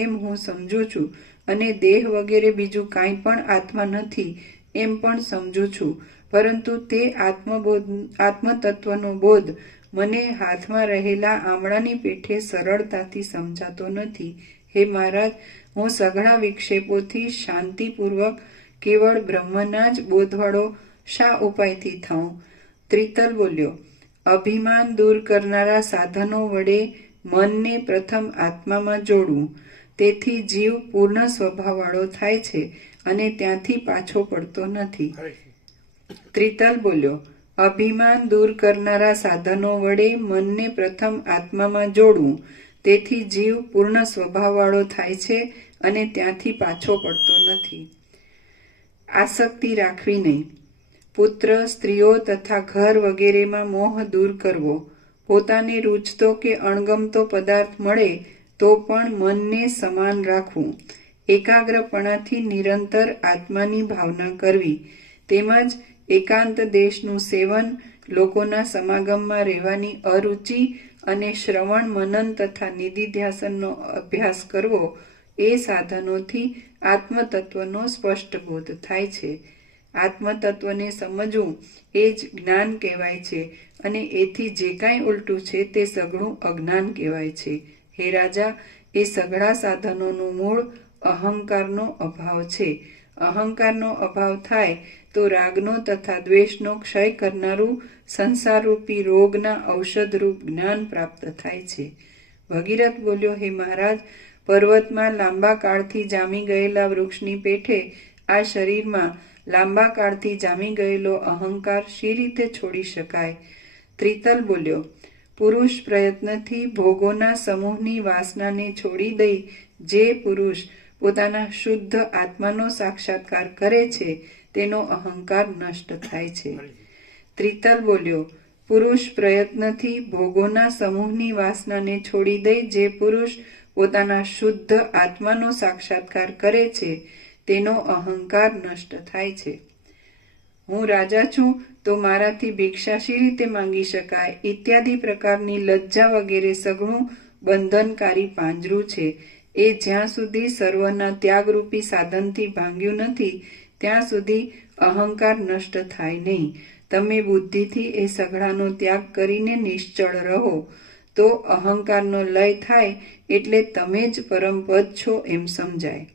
એમ હું સમજું છું અને દેહ વગેરે બીજું કાંઈ પણ આત્મા નથી એમ પણ સમજું છું, પરંતુ તે આત્મતત્વનો બોધ મને હાથમાં રહેલા આમળાની પેઠે સરળતાથી સમજાતો નથી. હે મહારાજ, હું સઘળા વિક્ષેપોથી શાંતિપૂર્વક કેવળ બ્રહ્મના જ બોધવાળો શા ઉપાયથી થાઉં? ત્રિતલ બોલ્યો, અભિમાન દૂર કરનારા સાધનો વડે મનને પ્રથમ આત્મામાં જોડવું, તેથી જીવ પૂર્ણ સ્વભાવવાળો થાય છે અને ત્યાંથી પાછો પડતો નથી. ત્રિતલ બોલ્યો, અભિમાન દૂર કરનારા સાધનો વડે મનને પ્રથમ આત્મામાં જોડવું, તેથી જીવ પૂર્ણ સ્વભાવવાળો થાય છે અને ત્યાંથી પાછો પડતો નથી. આસક્તિ રાખવી નહીં. પુત્ર, સ્ત્રીઓ તથા ઘર વગેરેમાં મોહ દૂર કરવો. પોતાને રૂચતો કે અણગમતો પદાર્થ મળે તો પણ મનને સમાન રાખવું. એકાગ્રપણાથી નિરંતર આત્માની ભાવના કરવી. તેમજ એકાંત દેશનું સેવન, લોકોના સમાગમમાં રહેવાની અરુચિ અને શ્રવણ, મનન તથા નિધિધ્યાસનનો અભ્યાસ કરવો. એ સાધનોથી આત્મતત્વનો સ્પષ્ટ બોધ થાય છે. આત્મતત્વને સમજવું એ જ જ્ઞાન કહેવાય છે અને એથી જે કાંઈ ઉલટું છે તે સઘળું અજ્ઞાન કહેવાય છે. હે રાજા, એ સઘળા સાધનોનું મૂળ અહંકારનો અભાવ છે. અહંકારનો અભાવ થાય તો રાગનો તથા દ્વેષનો ક્ષય કરનારું સંસારરૂપી રોગના ઔષધરૂપ જ્ઞાન પ્રાપ્ત થાય છે. ભગીરથ બોલ્યો, હે મહારાજ, પર્વતમાં લાંબા કાળથી જામી ગયેલા વૃક્ષની પેઠે આ શરીરમાં લાંબા કાળથી જામી ગયેલો અહંકાર શી રીતે છોડી શકાય? ત્રિતલ બોલ્યો, પુરુષ પ્રયત્નથી ભોગોના સમૂહની વાસનાને છોડી દઈ જે પુરુષ પોતાના શુદ્ધ આત્માનો સાક્ષાત્કાર કરે છે તેનો અહંકાર નષ્ટ થાય છે. ત્રિતલ બોલ્યો, પુરુષ પ્રયત્નથી ભોગોના સમૂહની વાસનાને છોડી દઈ જે પુરુષ પોતાના શુદ્ધ આત્માનો સાક્ષાત્કાર કરે છે તેનો અહંકાર નષ્ટ થાય છે. હું રાજા છું તો મારાથી ભિક્ષા શી રીતે માંગી શકાય? ઇત્યાદિ પ્રકારની લજ્જા વગેરે સઘળું બંધનકારી પાંજરું છે. એ જ્યાં સુધી સર્વના ત્યાગરૂપી સાધનથી ભાંગ્યું નથી ત્યાં સુધી અહંકાર નષ્ટ થાય નહીં. તમે બુદ્ધિથી એ સઘળાનો ત્યાગ કરીને નિશ્ચળ રહો તો અહંકારનો લય થાય એટલે તમે જ પરમપદ છો એમ સમજાય.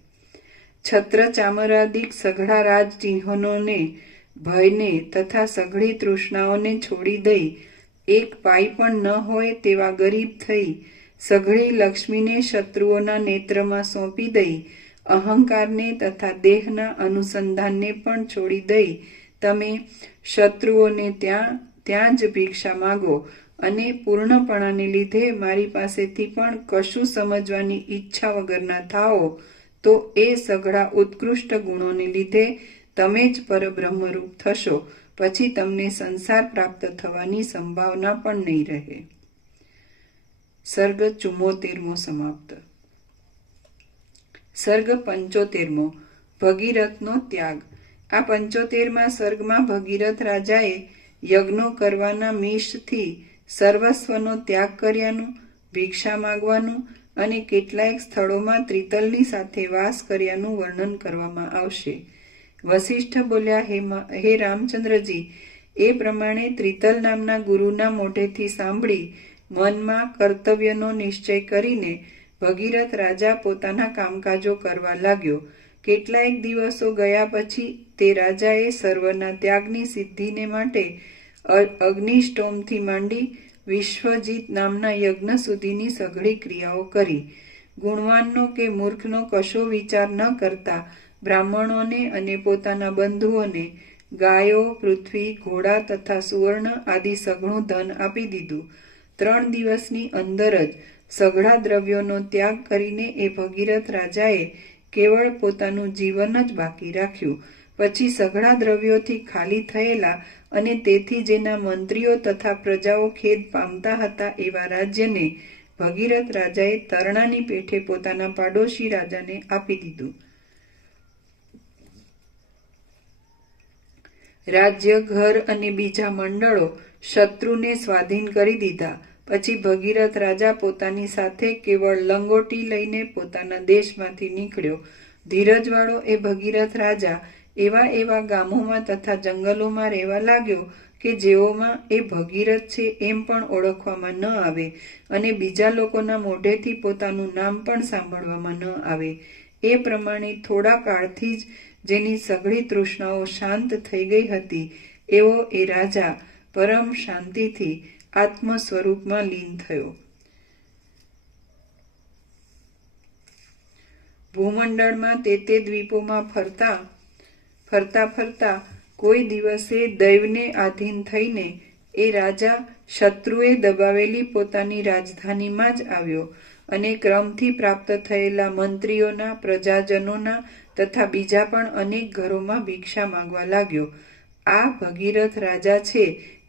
છત્ર ચામરાદિક સઘળા રાજ ચિહ્નોને, ભયને તથા સઘળી તૃષ્ણાઓને છોડી દઈ એક પાઈ પણ ન હોય તેવા ગરીબ થઈ સઘળી લક્ષ્મીને શત્રુઓના નેત્રમાં સોંપી દઈ અહંકારને તથા દેહના અનુસંધાનને પણ છોડી દઈ તમે શત્રુઓને ત્યાં જ ભિક્ષા માગો અને પૂર્ણપણાને લીધે મારી પાસેથી પણ કશું સમજવાની ઈચ્છા વગરના થાઓ તો એ સઘળા ઉત્કૃષ્ટ ગુણોને લીધે તમે જ પરબ્રહ્મરૂપ થશો. પછી તમને સંસાર પ્રાપ્ત થવાની સંભાવના પણ નહીં રહે. સર્ગ 74મો સમાપ્ત. સર્ગ 75મો ભગીરથનો ત્યાગ. આ 75મા સર્ગમાં ભગીરથ રાજાએ યજ્ઞો કરવાના મિષથી સર્વસ્વનો ત્યાગ કર્યાનું, ભિક્ષા માગવાનું અને કેટલાયક સ્થળોમાં ત્રિતલની સાથે વાસ કર્યાનું વર્ણન કરવામાં આવશે. વસિષ્ઠ બોલ્યા, હે રામચંદ્રજી, એ પ્રમાણે ત્રિતલ નામના ગુરુના મોઢેથી સાંભળી મનમાં કર્તવ્યનો નિશ્ચય કરીને ભગીરથ રાજા પોતાના કામકાજો કરવા લાગ્યો. કેટલાયક દિવસો ગયા પછી તે રાજાએ સર્વના ત્યાગની સિદ્ધિને માટે અગ્નિષ્ટોમથી માંડી વિશ્વજીત નામના યજ્ઞ સુધીની સઘળી ક્રિયાઓ કરી. ગુણવાનનો કે મૂર્ખનો કશો વિચાર ન કરતા બ્રાહ્મણોને અને પોતાના બંધુઓને ગાયો, પૃથ્વી, ઘોડા તથા સુવર્ણ આદિ સઘળું ધન આપી દીધું. 3 દિવસની અંદર જ સઘળા દ્રવ્યોનો ત્યાગ કરીને એ ભગીરથ રાજાએ કેવળ પોતાનું જીવન જ બાકી રાખ્યું. પછી સઘળા દ્રવ્યોથી ખાલી થયેલા અને તેથી જેના મંત્રીઓ તથા પ્રજાઓ ખેદ પામતા હતા એવા રાજ્યને ભગીરથ રાજાએ તરણાની પેઠે પોતાના પાડોશી રાજાને આપી દીધું. રાજ્ય, ઘર અને બીજા મંડળો શત્રુને સ્વાધીન કરી દીધા. પછી ભગીરથ રાજા પોતાની સાથે કેવળ લંગોટી લઈને પોતાના દેશમાંથી નીકળ્યો. ધીરજવાળો એ ભગીરથ રાજા એવા ગામોમાં તથા જંગલોમાં રહેવા લાગ્યો કે જેઓમાં એ ભગીરથ છે એમ પણ ઓળખવામાં ન આવે અને બીજા લોકોના મોઢેથી પોતાનું નામ પણ સાંભળવામાં ન આવે. એ પ્રમાણે થોડા કાળથી જ જેની સઘળી તૃષ્ણાઓ શાંત થઈ ગઈ હતી એવો એ રાજા પરમ શાંતિથી આત્મ સ્વરૂપમાં લીન થયો. ભૂમંડળમાં તે દ્વીપોમાં ફરતા કોઈ દિવસે દૈવને આધીન થઈને એ રાજા શત્રુએ દબાવેલી પોતાની રાજધાનીમાં જ આવ્યો અને ક્રમથી પ્રાપ્ત થયેલા મંત્રીઓના, પ્રજાજનોના તથા બીજા પણ અનેક ઘરોમાં ભિક્ષા માંગવા લાગ્યો. આ ભગીરથ રાજા છે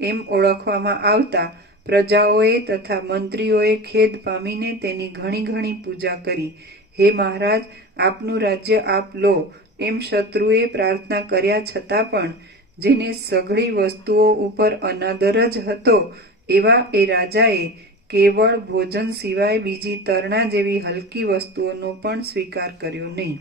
એમ ઓળખવામાં આવતા પ્રજાઓએ તથા મંત્રીઓએ ખેદ પામીને તેની ઘણી પૂજા કરી. હે મહારાજ, આપનું રાજ્ય આપ લો એમ શત્રુએ પ્રાર્થના કર્યા છતાં પણ જેને સઘળી વસ્તુઓ ઉપર અનાદર જ હતો એવા એ રાજાએ કેવળ ભોજન સિવાય બીજી તરણા જેવી હલકી વસ્તુઓનો પણ સ્વીકાર કર્યો નહીં.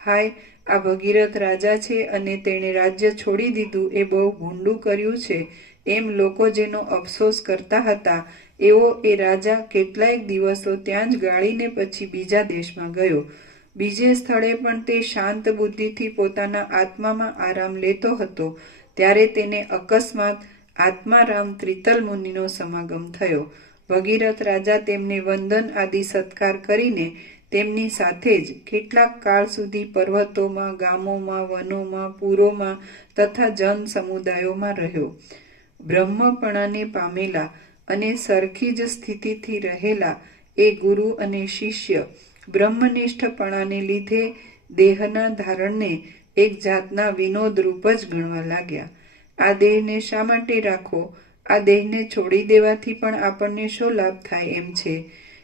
હાય, આ ભગીરથ રાજા છે અને તેણે રાજ્ય છોડી દીધું એ બહુ ભૂંડું કર્યું છે એમ લોકો જેનો અફસોસ કરતા હતા એવો એ રાજા કેટલાયક દિવસો ત્યાં જ ગાળીને પછી બીજા દેશમાં ગયો. બીજે સ્થળે પણ તે શાંત બુદ્ધિથી પોતાના આત્મામાં આરામ લેતો હતો ત્યારે તેને અકસ્માત આત્મારામ ત્રિતલ મુનિનો સમાગમ થયો. ભગીરથ રાજા તેમને વંદન આદિ સત્કાર કરીને તેમની સાથે જ કેટલાક કાળ સુધી પર્વતોમાં, ગામોમાં, વનોમાં, પુરોમાં તથા જન સમુદાયોમાં રહ્યો. બ્રહ્મપણાને પામેલા અને સરખી જ સ્થિતિથી રહેલા એ ગુરુ અને શિષ્ય બ્રહ્મનિષ્ઠપણાને લીધે દેહના ધારણને એક જાતના વિનોદ રૂપ જ ગણવા લાગ્યા. આ દેહને શા માટે રાખવો? આ દેહને છોડી દેવાથી પણ આપણને શો લાભ થાય એમ છે?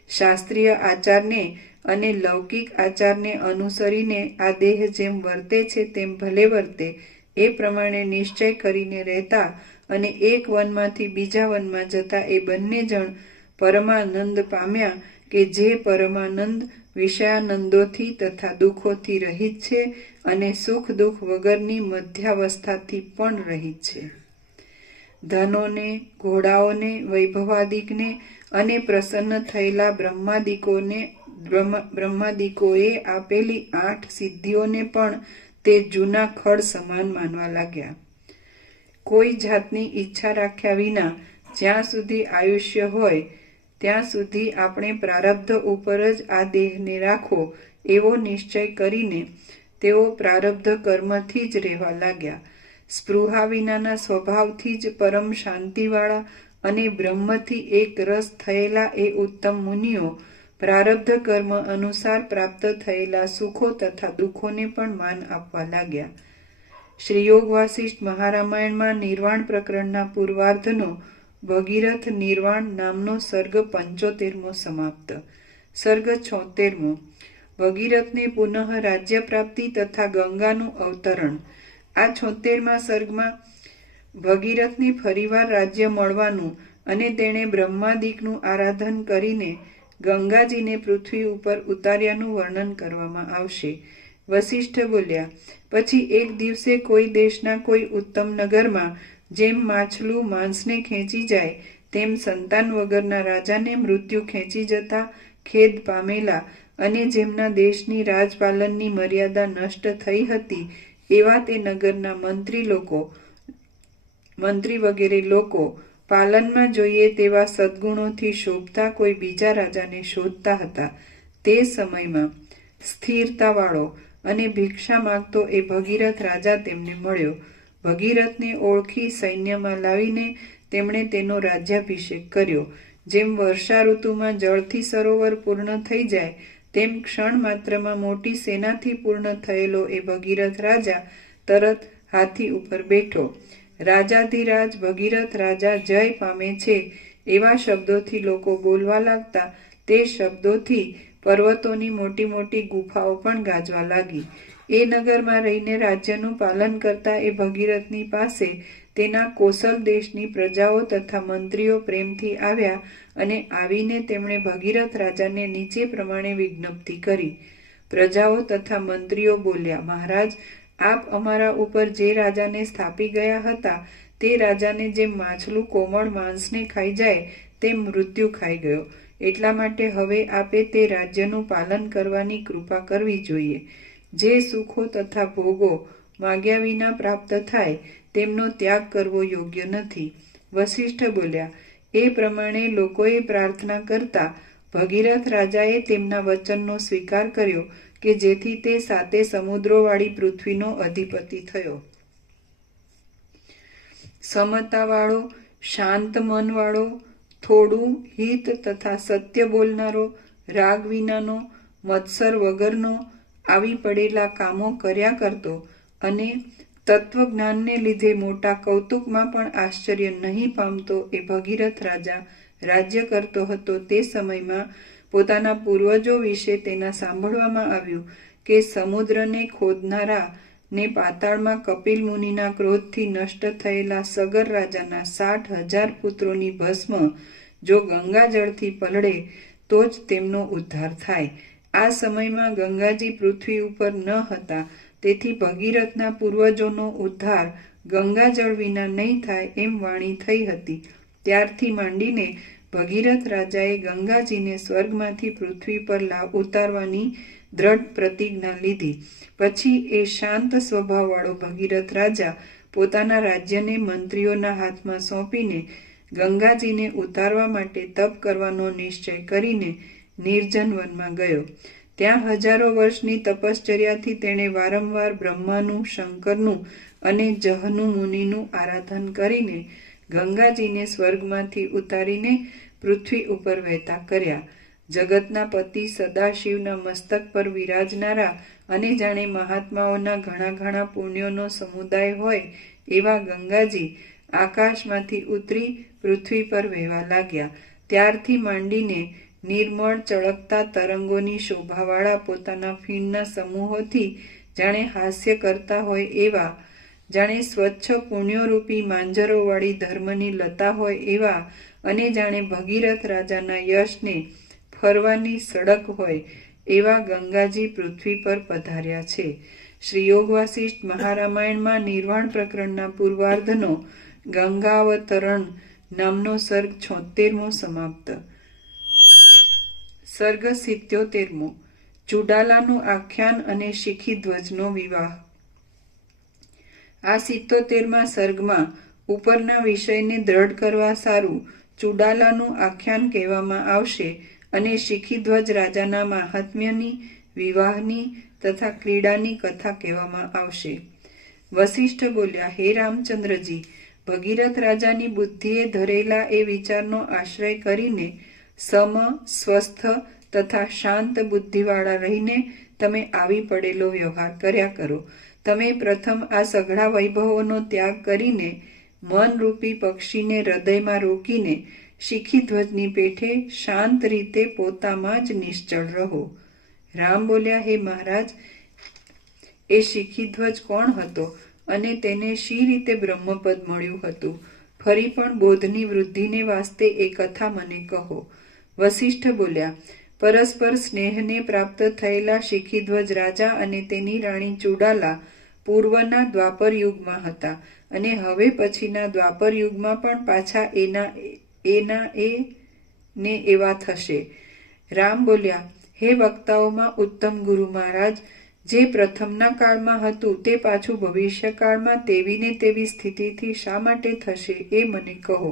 શાસ્ત્રીય આચારને અને લૌકિક આચારને અનુસરીને આ દેહ જેમ વર્તે છે તેમ ભલે વર્તે એ પ્રમાણે નિશ્ચય કરીને રહેતા અને એક વનમાંથી બીજા વનમાં જતા એ બંને જણ પરમાનંદ પામ્યા કે જે પરમાનંદ વિષયાનંદોથી તથા દુઃખોથી રહિત છે અને સુખ દુઃખ વગરની મધ્યાવસ્થાથી પણ રહિત છે. ધનોને, ઘોડાઓને, વૈભવાદિકને અને પ્રસન્ન થયેલા બ્રહ્માદિકોએ આપેલી 8 સિદ્ધિઓને પણ તે જૂના ખડ સમાન માનવા લાગ્યા. કોઈ જાતની ઈચ્છા રાખ્યા વિના જ્યાં સુધી આયુષ્ય હોય ત્યાં સુધી આપણે પ્રારબ્ધ ઉપર જ આ દેહને રાખવો એવો નિશ્ચય કરીને તેઓ પ્રારબ્ધ કર્મથી જ રહેવા લાગ્યા. સ્પૃહા વિનાના સ્વભાવથી જ પરમ શાંતિવાળા અને બ્રહ્મથી એક રસ થયેલા એ ઉત્તમ મુનિઓ પ્રારબ્ધ કર્મ અનુસાર પ્રાપ્ત થયેલા સુખો તથા દુઃખોને પણ માન આપવા લાગ્યા. શ્રી યોગ વાસિષ્ઠ મહારામાયણમાં નિર્વાણ પ્રકરણના પૂર્વાર્ધનો ભગીરથ નિર્વાણ નામનો સર્ગ 75મો સમાપ્ત. સર્ગ 76મો ભગીરથને પુનઃ રાજ્ય પ્રાપ્તિ તથા ગંગાનું અવતરણ. આ 76મા સર્ગમાં ભગીરથને ફરીવાર રાજ્ય મળવાનું અને તેણે બ્રહ્માદિકનું આરાધન કરીને ગંગાજીને પૃથ્વી ઉપર ઉતાર્યાનું વર્ણન કરવામાં આવશે. વસિષ્ઠ બોલ્યા, પછી એક દિવસે કોઈ દેશના કોઈ ઉત્તમ નગરમાં જેમ માછલું માંસને ખેંચી જાય તેમ સંતાન વગરના રાજાને મૃત્યુ ખેંચી જતા ખેદ પામેલા અને જેમના દેશની રાજપાલનની મર્યાદા નષ્ટ થઈ હતી એવા તે નગરના મંત્રી વગેરે લોકો પાલનમાં જોઈએ તેવા સદ્ગુણોથી શોભતા કોઈ બીજા રાજાને શોધતા હતા. તે સમયમાં સ્થિરતાવાળો અને ભિક્ષા માંગતો એ ભગીરથ રાજા તેમને મળ્યો. ભગીરથને ઓળખી સૈન્યમાં લાવીને તેમણે તેનો રાજ્યાભિષેક કર્યો. જેમ વર્ષા ઋતુમાં જળથી સરોવર પૂર્ણ થઈ જાય તેમ ક્ષણ માત્રમાં મોટી સેનાથી પૂર્ણ થયેલો એ ભગીરથ રાજા તરત હાથી ઉપર બેઠો. રાજાધિરાજ ભગીરથ રાજા જય પામે છે એવા શબ્દોથી લોકો બોલવા લાગતા. તે શબ્દોથી પર્વતોની મોટી મોટી ગુફાઓ પણ ગાજવા લાગી. એ નગરમાં રહીને રાજ્યનું પાલન કરતા એ ભગીરથની પાસે તેના કોસલ દેશની પ્રજાઓ તથા મંત્રીઓ પ્રેમથી આવ્યા અને આવીને તેમણે ભગીરથ રાજાને નીચે પ્રમાણે વિજ્ઞપ્તિ કરી. પ્રજાઓ તથા મંત્રીઓ બોલ્યા, મહારાજ, આપ અમારા ઉપર જે રાજાને સ્થાપી ગયા હતા તે રાજાને જેમ માછલું કોમળ માંસને ખાઈ જાય તેમ મૃત્યુ ખાઈ ગયો. એટલા માટે હવે આપે તે રાજ્યનું પાલન કરવાની કૃપા કરવી જોઈએ. જે સુખો તથા ભોગો માગ્યા વિના પ્રાપ્ત થાય તેમનો ત્યાગ કરવો યોગ્ય નથી. વસિષ્ઠ બોલ્યા, એ પ્રમાણે લોકોએ પ્રાર્થના કરતા ભગીરથ રાજાએ તેમના વચનનો સ્વીકાર કર્યો કે જેથી તે 7 સમુદ્રોવાળી પૃથ્વીનો અધિપતિ થયો. સમતાવાળો, શાંત મનવાળો, થોડું હિત તથા સત્ય બોલનારો, રાગ વિનાનો, મત્સર વગરનો, આવી પડેલા કામો કર્યા કરતો અને તત્વજ્ઞાનને લીધે મોટા કૌતુકમાં પણ આશ્ચર્ય નહીં પામતો એ ભગીરથ રાજા રાજ્ય કરતો હતો. તે સમયમાં પોતાના પૂર્વજો વિશે તેના સાંભળવામાં આવ્યું કે સમુદ્રને ખોદનારા ને પાતાળમાં કપિલ મુનિના ક્રોધથી નષ્ટ થયેલા સગર રાજાના 60,000 પુત્રોની ભસ્મ જો ગંગાજળથી પલળે તો જ તેમનો ઉદ્ધાર થાય. આ સમયમાં ગંગાજી પૃથ્વી ઉપર ન હતા, તેથી ભગીરથના પૂર્વજોનો ઉદ્ધાર ગંગાજળ વિના નહીં થાય એમ વાણી થઈ હતી. ત્યારથી માંડીને ભગીરથ રાજાએ ગંગાજીને સ્વર્ગમાંથી પૃથ્વી પર ઉતારવાની દ્રઢ પ્રતિજ્ઞા લીધી. પછી એ શાંત સ્વભાવવાળો ભગીરથ રાજા પોતાના રાજ્યને મંત્રીઓના હાથમાં સોંપીને ગંગાજીને ઉતારવા માટે તપ કરવાનો નિશ્ચય કરીને નિર્જન વનમાં ગયો. ત્યાં હજારો વર્ષની તપશ્ચર્યાથી તેણે વારંવાર બ્રહ્માનું, શંકરનું અને જહનુ મુનિનું આરાધન કરીને ગંગાજીને સ્વર્ગમાંથી ઉતારીને પૃથ્વી ઉપર વહેતા કર્યા. જગતના પતિ સદાશિવના મસ્તક પર વિરાજનારા અને જાણે મહાત્માઓના ઘણા ઘણા પુણ્યોનો સમુદાય હોય એવા ગંગાજી આકાશમાંથી ઉતરી પૃથ્વી પર વહેવા લાગ્યા. ત્યારથી માંડીને નિર્મળ ચળકતા તરંગોની શોભાવાળા પોતાના ફીણના સમૂહોથી જાણે હાસ્ય કરતા હોય એવા, જાણે સ્વચ્છ પુણ્યોરૂપી માંજરોવાળી ધર્મની લતા હોય એવા અને જાણે ભગીરથ રાજાના યશને ફરવાની સડક હોય એવા ગંગાજી પૃથ્વી પર પધાર્યા છે. શ્રી યોગ વાસિષ્ઠ મહારામાયણમાં નિર્વાણ પ્રકરણના પૂર્વાર્ધનો ગંગાવતરણ નામનો સર્ગ 76મો સમાપ્ત. સર્ગ 77મો. ચુડાલાનું આખ્યાન અને શિખી ધ્વજનો વિવાહ. આ 77મા સર્ગમાં ઉપરના વિષયને દ્રઢ કરવા સારું ચુડાલાનું આખ્યાન કહેવામાં આવશે અને શિખીધ્વજ રાજાના મહાત્મ્યની, વિવાહની તથા ક્રીડાની કથા કહેવામાં આવશે. વસિષ્ઠ બોલ્યા, હે રામચંદ્રજી, ભગીરથ રાજાની બુદ્ધિએ ધરેલા એ વિચારનો આશ્રય કરીને સમ, સ્વસ્થ તથા શાંત બુદ્ધિવાળા રહીને તમે આવી પડેલો વ્યવહાર કર્યા કરો. તમે પ્રથમ આ સઘળા વૈભવોનો ત્યાગ કરીને મનરૂપી પક્ષીને હૃદયમાં રોકીને શિખીધ્વજની પેઠે શાંત રીતે પોતામાં જ નિશ્ચળ રહો. રામ બોલ્યા, હે મહારાજ, એ શિખીધ્વજ કોણ હતો અને તેને શી રીતે બ્રહ્મપદ મળ્યું હતું? ફરી પણ બોધની વૃદ્ધિને વાસ્તે એ કથા મને કહો. વસિષ્ઠ બોલ્યા, પરસ્પર સ્નેહને પ્રાપ્ત થયેલા શિખીધ્વજ રાજા અને તેની રાણી ચુડાલા પૂર્વના દ્વાપર યુગમાં હતા અને હવે પછીના દ્વાપર યુગમાં પણ પાછા એના એવા થશે. રામ બોલ્યા, હે વક્તાઓમાં ઉત્તમ ગુરુ મહારાજ, જે પ્રથમના કાળમાં હતું તે પાછું ભવિષ્ય કાળમાં તેવી ને તેવી સ્થિતિથી શા માટે થશે એ મને કહો.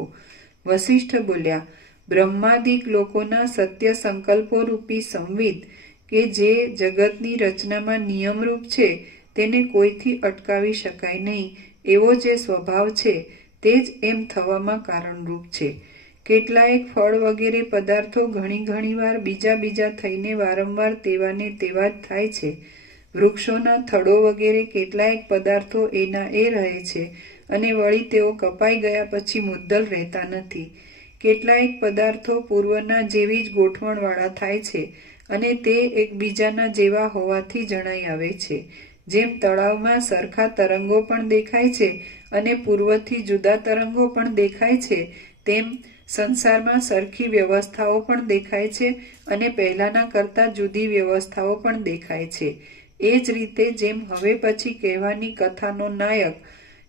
વસિષ્ઠ બોલ્યા, બ્રહ્માદિક લોકોના સત્ય સંકલ્પો રૂપી સંવિદ કે જે જગતની રચનામાં નિયમરૂપ છે તેને કોઈથી અટકાવી શકાય નહીં એવો જે સ્વભાવ છે તે જ એમ થવામાં કારણરૂપ છે. કેટલાયક ફળ વગેરે પદાર્થો ઘણી વાર બીજા થઈને વારંવાર તેવાને તેવા જ થાય છે. વૃક્ષોના થડો વગેરે કેટલાયક પદાર્થો એના એ રહે છે અને વળી તેઓ કપાઈ ગયા પછી મુદ્દલ રહેતા નથી. કેટલાયક પદાર્થો પૂર્વના જેવી જ ગોઠવણવાળા થાય છે અને તે એકબીજાના જેવા હોવાથી જણાઈ આવે છે. જેમ તળાવમાં સરખા તરંગો પણ દેખાય છે અને પૂર્વથી જુદા તરંગો પણ દેખાય છે, તેમ સંસારમાં સરખી વ્યવસ્થાઓ પણ દેખાય છે અને પહેલાના કરતા જુદી વ્યવસ્થાઓ પણ દેખાય છે. એ જ રીતે જેમ હવે પછી કહેવાની કથાનો નાયક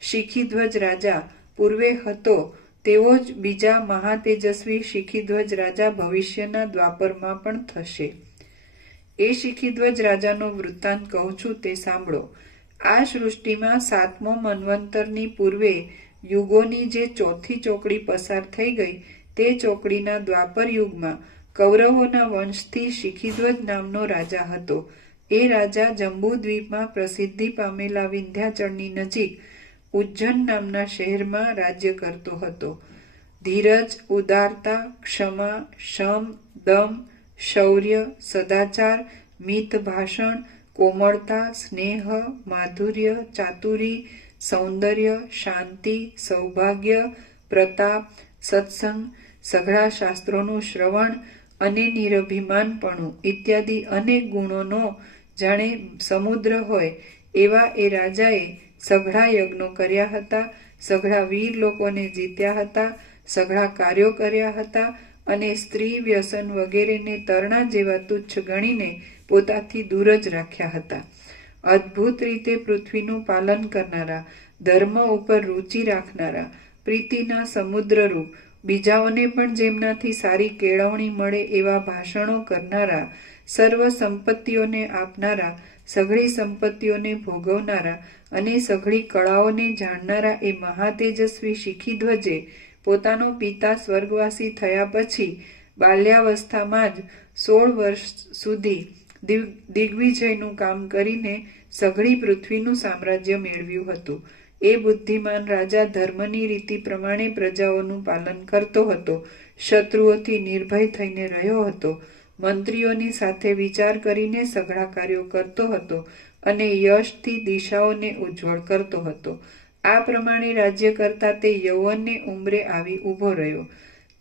શિખીધ્વજ રાજા પૂર્વે હતો તેવો જ બીજા મહાતેજસ્વી શિખીધ્વજ રાજા ભવિષ્યના દ્વાપરમાં પણ થશે. એ શિખીધ્વજ રાજાનો વૃત્તાંત કહું છું તે સાંભળો. આ સૃષ્ટિમાં 7મો મન્વંતરની પૂર્વે યુગોની જે ચોથી ચોકડી પસાર થઈ ગઈ તે ચોકડીના દ્વાપર યુગમાં કૌરવોના વંશથી શિખીધ્વજ નામનો રાજા હતો. એ રાજા જંબુદ્વીપમાં પ્રસિદ્ધિ પામેલા વિંધ્યાચળની નજીક ઉજ્જૈન નામના શહેરમાં રાજ્ય કરતો હતો. ધીરજ, ઉદારતા, ક્ષમા, શમ, દમ, શૌર્ય, સદાચાર, મિત ભાષણ, કોમળતા, સ્નેહ, માધુર્ય, ચાતુરી, સૌંદર્ય, શાંતિ, સૌભાગ્ય, પ્રતાપ, સત્સંગ, સઘળા શાસ્ત્રોનું શ્રવણ અને નિરભિમાનપણું ઇત્યાદિ અનેક ગુણોનો જાણે સમુદ્ર હોય એવા એ રાજાએ સઘળા યજ્ઞો કર્યા હતા, સઘળા વીર લોકોને જીત્યા હતા, સઘળા કાર્યો કર્યા હતા અને સ્ત્રી વ્યસન વગેરેને તરણા જેવા તુચ્છ ગણીને પોતાથી દૂર જ રાખ્યા હતા. અદ્ભુત રીતે પૃથ્વીનું પાલન કરનારા, ધર્મ ઉપર રુચિ રાખનારા, પ્રીતિના સમુદ્રરૂપ, બીજાઓને પણ જેમનાથી સારી કેળવણી મળે એવા ભાષણો કરનારા, સર્વ સંપત્તિઓને આપનારા, સઘળી સંપત્તિઓને ભોગવનારા અને સઘળી કળાઓને જાણનારા એ મહાતેજસ્વી શિખીધ્વજે પોતાનો પિતા સ્વર્ગવાસી થયા પછી બાલ્યાવસ્થામાં જ 16 વર્ષ સુધી દિગ્વિજયનું કામ કરીને સઘળી પૃથ્વીનું સામ્રાજ્ય મેળવ્યું હતું. એ બુદ્ધિમાન રાજા ધર્મની રીતિ પ્રમાણે પ્રજાઓનું પાલન કરતો હતો, શત્રુઓથી નિર્ભય થઈને રહ્યો હતો, મંત્રીઓની સાથે વિચાર કરીને સઘળા કાર્યો કરતો હતો અને યશથી દિશાઓને ઉજ્જવળ કરતો હતો. આ પ્રમાણે રાજ્ય કરતા તે યૌવનને ઉંમરે આવી ઊભો રહ્યો.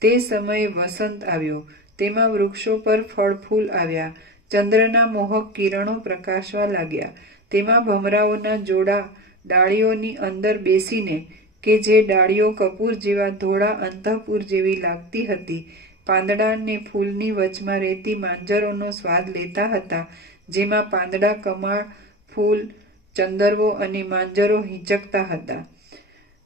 તે સમયે વસંત આવ્યો, તેમાં વૃક્ષો પર ફળ ફૂલ આવ્યા, ચંદ્રના મોહક કિરણો પ્રકાશવા લાગ્યા, તેમાં ભમરાઓના જોડા ડાળીઓની અંદર બેસીને કે જે ડાળીઓ કપૂર જેવા ધોળા અંતઃપુર જેવી લાગતી હતી, પાંદડા ને ફૂલની વચમાં રહેતી માંજરોનો સ્વાદ લેતા હતા, જેમાં પાંદડા, કમાળ, ફૂલ, ચંદરવો અને માંજરો હિંચકતા હતા.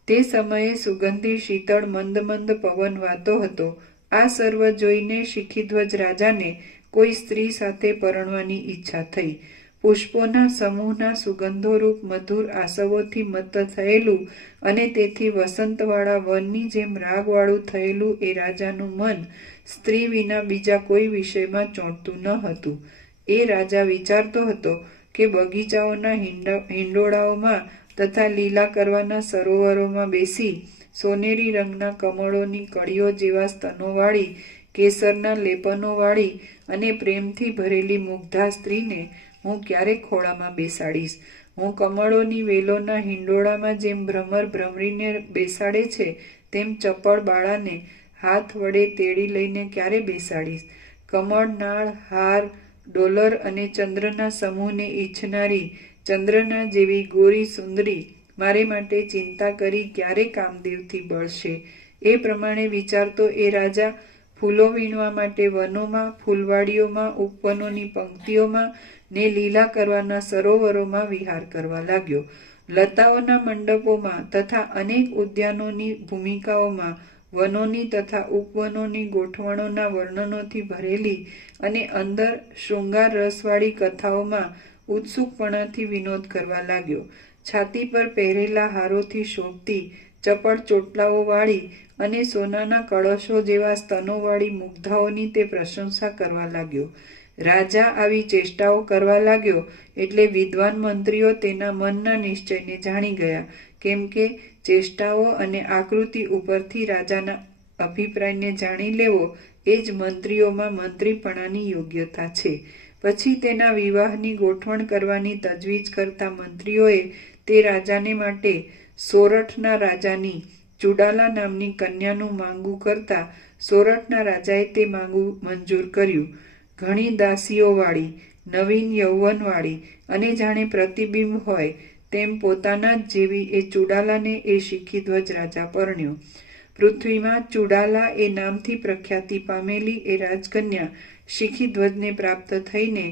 તે સમયે સુગંધી શીતળ મંદ પવન વાતો હતો. આ સર્વ જોઈને શિખીધ્વજ રાજાને કોઈ સ્ત્રી સાથે પરણવાની ઈચ્છા થઈ. પુષ્પોના સમૂહના સુગંધોરૂપ મધુર આસવોથી મત્ત થયેલું અને તેથી વસંતવાળા વનની જેમ રાગવાળું થયેલું એ રાજાનું મન સ્ત્રી વિના બીજા કોઈ વિષયમાં ચોંટતું ન હતું. એ રાજા વિચારતો હતો કે બગીચાઓના હિંડોળાઓમાં તથા લીલા કરવાના સરોવરોમાં બેસી સોનેરી રંગના કમળોની કળીઓ જેવા સ્તનોવાળી, કેસરના લેપનોવાળી અને પ્રેમથી ભરેલી મુગ્ધા સ્ત્રીને હું ક્યારેક ખોળામાં બેસાડીશ. હું કમળોની વેલોના હિંડોળામાં જેમ ભ્રમર ભ્રમરીને બેસાડે છે તેમ ચપળ બાળાને હાથ વડે તેડી લઈને ક્યારે બેસાડીશ. કમળ, નાળ, હાર ડોલર અને ચંદ્રના સમૂહને ઈચ્છનારી ચંદ્રના જેવી ગોરી સુંદરી મારે માટે ચિંતા કરી ક્યારે કામદેવથી બળશે. એ પ્રમાણે વિચારતો એ રાજા ફૂલો વીણવા માટે વનોમાં, ફૂલવાડીઓમાં, ઉપવનોની પંક્તિઓમાં ને લીલા કરવાના સરોવરોમાં વિહાર કરવા લાગ્યો. લતાઓના મંડપોમાં તથા અનેક ઉદ્યાનોની ભૂમિકાઓમાં વનોની તથા ઉપવનોની ગોઠવણોના વર્ણનોથી ભરેલી અને અંદર શૃંગાર રસવાળી કથાઓમાં ઉત્સુકપણાથી વિનોદ કરવા લાગ્યો. છાતી પર પહેરેલા હારોથી શોભતી ચપળ ચોટલાઓવાળી અને સોનાના કળશો જેવા સ્તનોવાળી મુગ્ધાઓની તે પ્રશંસા કરવા લાગ્યો. રાજા આવી ચેષ્ટાઓ કરવા લાગ્યો એટલે વિદ્વાન મંત્રીઓ તેના મનના નિશ્ચયને જાણી ગયા, કેમ કે ચેષ્ટાઓ અને આકૃતિ ઉપરથી રાજાના અભિપ્રાયને જાણી લેવો એ જ મંત્રીઓમાં મંત્રીપણાની યોગ્યતા છે. પછી તેના વિવાહની ગોઠવણ કરવાની તજવીજ કરતા મંત્રીઓએ તે રાજાને માટે સોરઠના રાજાની ચુડાલા નામની કન્યાનું માંગું કરતા સોરઠના રાજાએ તે માંગું મંજૂર કર્યું. ઘણી દાસીઓવાળી, નવીન યૌવનવાળી અને જાણે પ્રતિબિંબ હોય તેમ પોતાના જ જેવી એ ચુડાલાને એ શિખીધ્વજ રાજા પરણ્યો. પૃથ્વીમાં ચુડાલા એ નામથી પ્રખ્યાતિ પામેલી એ રાજકન્યા શિખીધ્વજને પ્રાપ્ત થઈને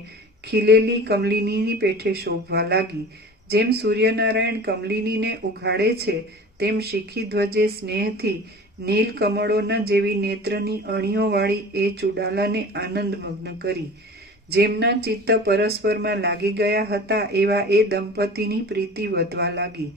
ખીલેલી કમલિનીની પેઠે શોભવા લાગી. જેમ સૂર્યનારાયણ કમલિનીને ઉઘાડે છે તેમ શિખીધ્વજે સ્નેહથી નીલ કમળોના જેવી નેત્રની અણીઓવાળી એ ચુડાલાને આનંદમગ્ન કરી. જેમના ચિત્ત પરસ્પરમાં લાગી ગયા હતા એવા એ દંપતીની પ્રીતિ વધવા લાગી.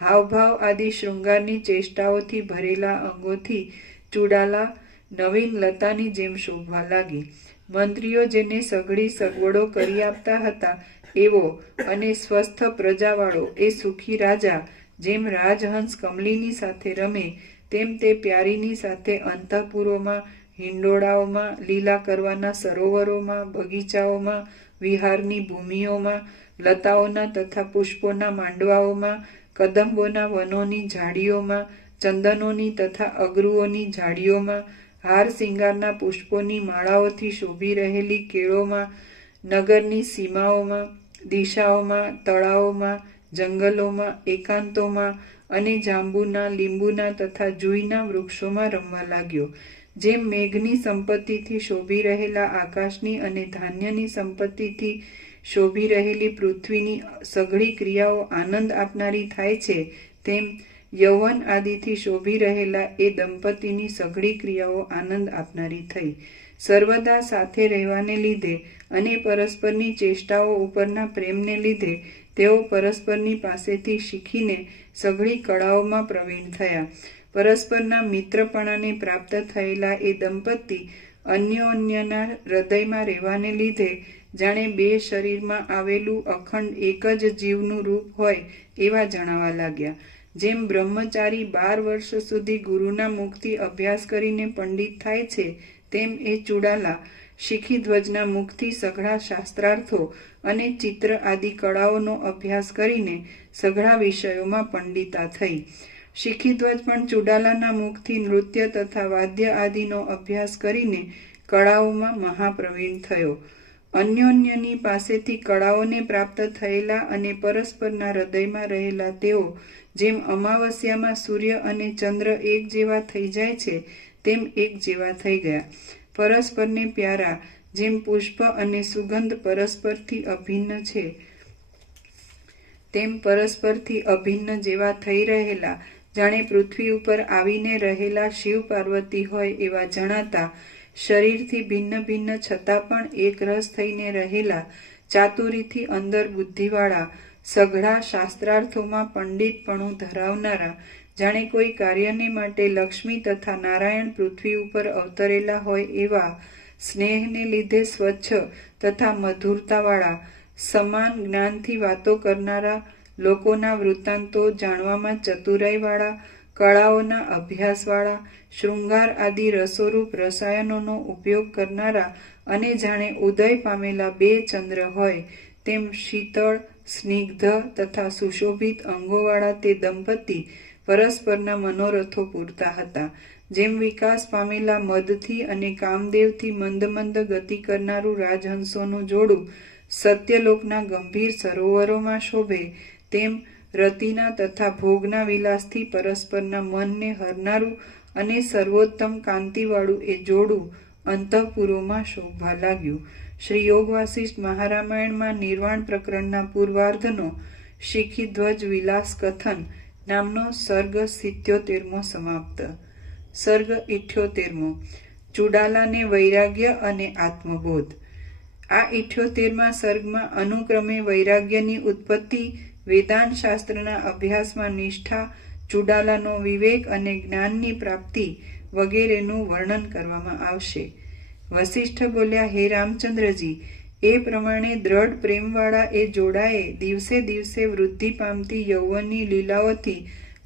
હાવભાવ આદિ શૃંગારની ચેષ્ટાઓથી ભરેલા અંગોથી ચુડાલા નવીન લતાની જેમ શોભવા લાગી. મંત્રીઓ જેને સઘળી સગવડો કરી આપતા હતા એવો અને સ્વસ્થ પ્રજાવાળો એ સુખી રાજા જેમ રાજહંસ કમલીની સાથે રમે તેમ તે પ્યારીની સાથે અંતઃપુરોમાં, હિંડોળાઓમાં, લીલા કરવાના સરોવરોમાં, બગીચાઓમાં, વિહારની ભૂમિઓમાં, લતાઓના તથા પુષ્પોના માંડવાઓમાં, કદંબોના વનોની ઝાડીઓમાં, ચંદનોની તથા અગરુઓની ઝાડીઓમાં, હાર સિંગારના પુષ્પોની માળાઓથી શોભી રહેલી કેળોમાં, નગરની સીમાઓમાં, દિશાઓમાં, તળાવોમાં, જંગલોમાં, એકાંતોમાં અને જાંબુના, લીંબુના તથા જુઈના વૃક્ષોમાં રમવા લાગ્યો. જેમ મેઘની સંપત્તિથી શોભી રહેલા આકાશની અને ધાન્યની સંપત્તિથી શોભી રહેલી પૃથ્વીની સઘળી ક્રિયાઓ આનંદ આપનારી થાય છે, તેમ યૌવન આદિથી શોભી રહેલા એ દંપતીની સઘળી ક્રિયાઓ આનંદ આપનારી થઈ. સર્વદા સાથે રહેવાને લીધે અને પરસ્પરની ચેષ્ટાઓ ઉપરના પ્રેમને લીધે તેઓ પરસ્પરની પાસેથી શીખીને સઘળી કળાઓમાં પ્રવીણ થયા. પરસ્પરના મિત્રપણાને પ્રાપ્ત થયેલા એ દંપતી અન્યોન્યના હૃદયમાં રહેવાને લીધે જાણે બે શરીરમાં આવેલું અખંડ એક જ જીવનું રૂપ હોય એવા જણાવા લાગ્યા. જેમ બ્રહ્મચારી 12 વર્ષ સુધી ગુરુના મુખથી અભ્યાસ કરીને પંડિત થાય છે, તેમ એ ચુડાલા શિખીધ્વજના મુખથી સઘળા શાસ્ત્રાર્થો અને ચિત્ર આદિ કળાઓનો અભ્યાસ કરીને સઘળા વિષયોમાં પંડિતા થઈ. શિખીધ્વજ પણ ચુડાલાના મુખથી નૃત્ય તથા વાદ્ય આદિનો અભ્યાસ કરીને કળાઓમાં મહાપ્રવીણ થયો. અન્યોન્યની પાસેથી કળાઓને પ્રાપ્ત થયેલા અને પરસ્પરના હૃદયમાં રહેલા તેઓ જેમ અમાવસ્યામાં સૂર્ય અને ચંદ્ર એક જેવા થઈ જાય છે તેમ એક જેવા થઈ ગયા. પરસ્પરને પ્યારા જેમ પુષ્પ અને સુગંધ પરસ્પરથી અભિન્ન છે તેમ પરસ્પરથી અભિન્ન જેવા થઈ રહેલા જાણે પૃથ્વી ઉપર આવીને રહેલા શિવ પાર્વતી હોય એવા જણાતા, શરીરથી ભિન્ન ભિન્ન છતાં પણ એક રસ થઈને રહેલા, ચાતુરીથી અંદર બુદ્ધિવાળા, સઘળા શાસ્ત્રાર્થોમાં પંડિતપણું ધરાવનારા, જાણે કોઈ કાર્યને માટે લક્ષ્મી તથા નારાયણ પૃથ્વી ઉપર અવતરેલા હોય એવા, સ્નેહને લીધે સ્વચ્છ તથા મધુરતાવાળા, સમાન જ્ઞાનથી વાતો કરનારા, લોકોના વૃત્તાંતો જાણવામાં ચતુરાઈવાળા, કળાઓના અભ્યાસવાળા, શૃંગાર આદિ રસોરૂપ રસાયણોનો ઉપયોગ કરનારા અને જાણે ઉદય પામેલા 2 ચંદ્ર હોય તેમ શીતળ, સ્નિગ્ધ તથા સુશોભિત અંગોવાળા તે દંપતી પરસ્પરના મનોરથો પૂરતા હતા. જેમ વિકાસ પામેલા મદથી અને કામદેવથી મંદ મંદ ગતિ કરનારું રાજહંસોનું જોડું સત્યલોકના ગંભીર સરોવરોમાં શોભે, તેમ રતિના તથા ભોગના વિલાસથી પરસ્પરના મનને હરનારું અને સર્વોત્તમ કાંતિવાળું એ જોડું અંતઃપુરોમાં શોભવા લાગ્યું. શ્રી યોગ વાસિષ્ઠ મહારામાયણમાં નિર્વાણ પ્રકરણના પૂર્વાર્ધનો શિખીધ્વજ વિલાસ કથન નામનો સર્ગ 77મો સમાપ્ત. સર્ગ 78મો ચુડાલાને વૈરાગ્ય અને આત્મબોધ. આ 78મા સર્ગમાં અનુક્રમે વૈરાગ્યની ઉત્પત્તિ, વેદાંત શાસ્ત્રના અભ્યાસમાં નિષ્ઠા, ચુડાલાનો વિવેક અને જ્ઞાનની પ્રાપ્તિ વગેરેનું વર્ણન કરવામાં આવશે. વસિષ્ઠ બોલ્યા, હે રામચંદ્રજી, એ પ્રમાણે દ્રઢ પ્રેમવાળા એ જોડાએ દિવસે દિવસે વૃદ્ધિ પામતી યૌવનની લીલાઓથી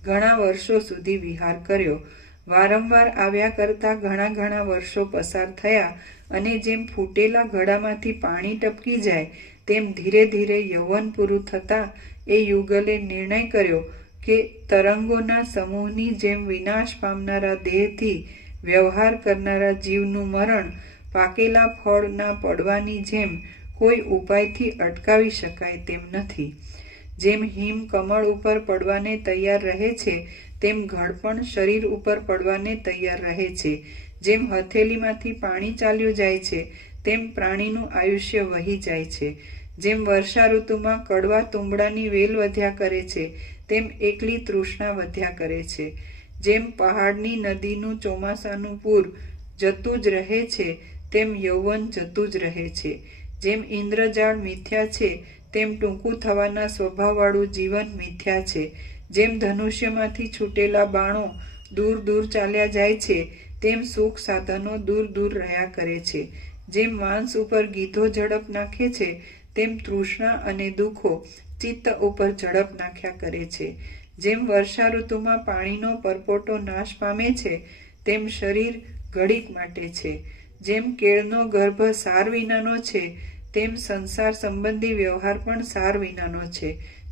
ઘણા વર્ષો સુધી વિહાર કર્યો. વારંવાર આવ્યા કરતા ઘણા વર્ષો પસાર થયા અને જેમ ફૂટેલા ઘડામાંથી પાણી ટપકી જાય તેમ ધીરે ધીરે યૌવન પૂરું થતાં એ યુગલે નિર્ણય કર્યો કે તરંગોના સમૂહની જેમ વિનાશ પામનારા દેહથી વ્યવહાર કરનારા જીવનું મરણ પાકેલા ફળના પડવાની જેમ કોઈ ઉપાયથી અટકાવી શકાય તેમ નથી. જેમ હિમ કમળ ઉપર પડવાને તૈયાર રહે છે તેમ ઘડપણ શરીર ઉપર પડવાને તૈયાર રહે છે. જેમ હથેલીમાંથી પાણી ચાલ્યું જાય છે તેમ પ્રાણીનું આયુષ્ય વહી જાય છે. જેમ વર્ષા ઋતુમાં કડવા તુંબડાની વેલ વધ્યા કરે છે તેમ એકલી તૃષ્ણા વધ્યા કરે છે. જેમ પહાડની નદીનું ચોમાસાનું પૂર જતું જ રહે છે તેમ યૌવન જતું જ રહે છે. જેમ ઇન્દ્રજાળ મિથ્યા છે તેમ ટૂંકું થવાના સ્વભાવવાળું જીવન મિથ્યા છે. જેમ ધનુષ્યમાંથી છૂટેલા બાણો દૂર દૂર ચાલ્યા જાય છે તેમ સુખ સાધનો દૂર દૂર રહ્યા કરે છે. જેમ માંસ ઉપર ગીધો ઝડપ નાખે છે તેમ તૃષ્ણા અને દુઃખો ચિત્ત ઉપર ઝડપ નાખ્યા કરે છે. જેમ વર્ષા ઋતુમાં પાણીનો પરપોટો નાશ પામે છે તેમ શરીર ઘડીક માટે છે. જેમ કેળનો ગર્ભ સાર વિનાનો છે તેમ સંસાર સંબંધી વ્યવહાર પણ સાર વિનાનો છે.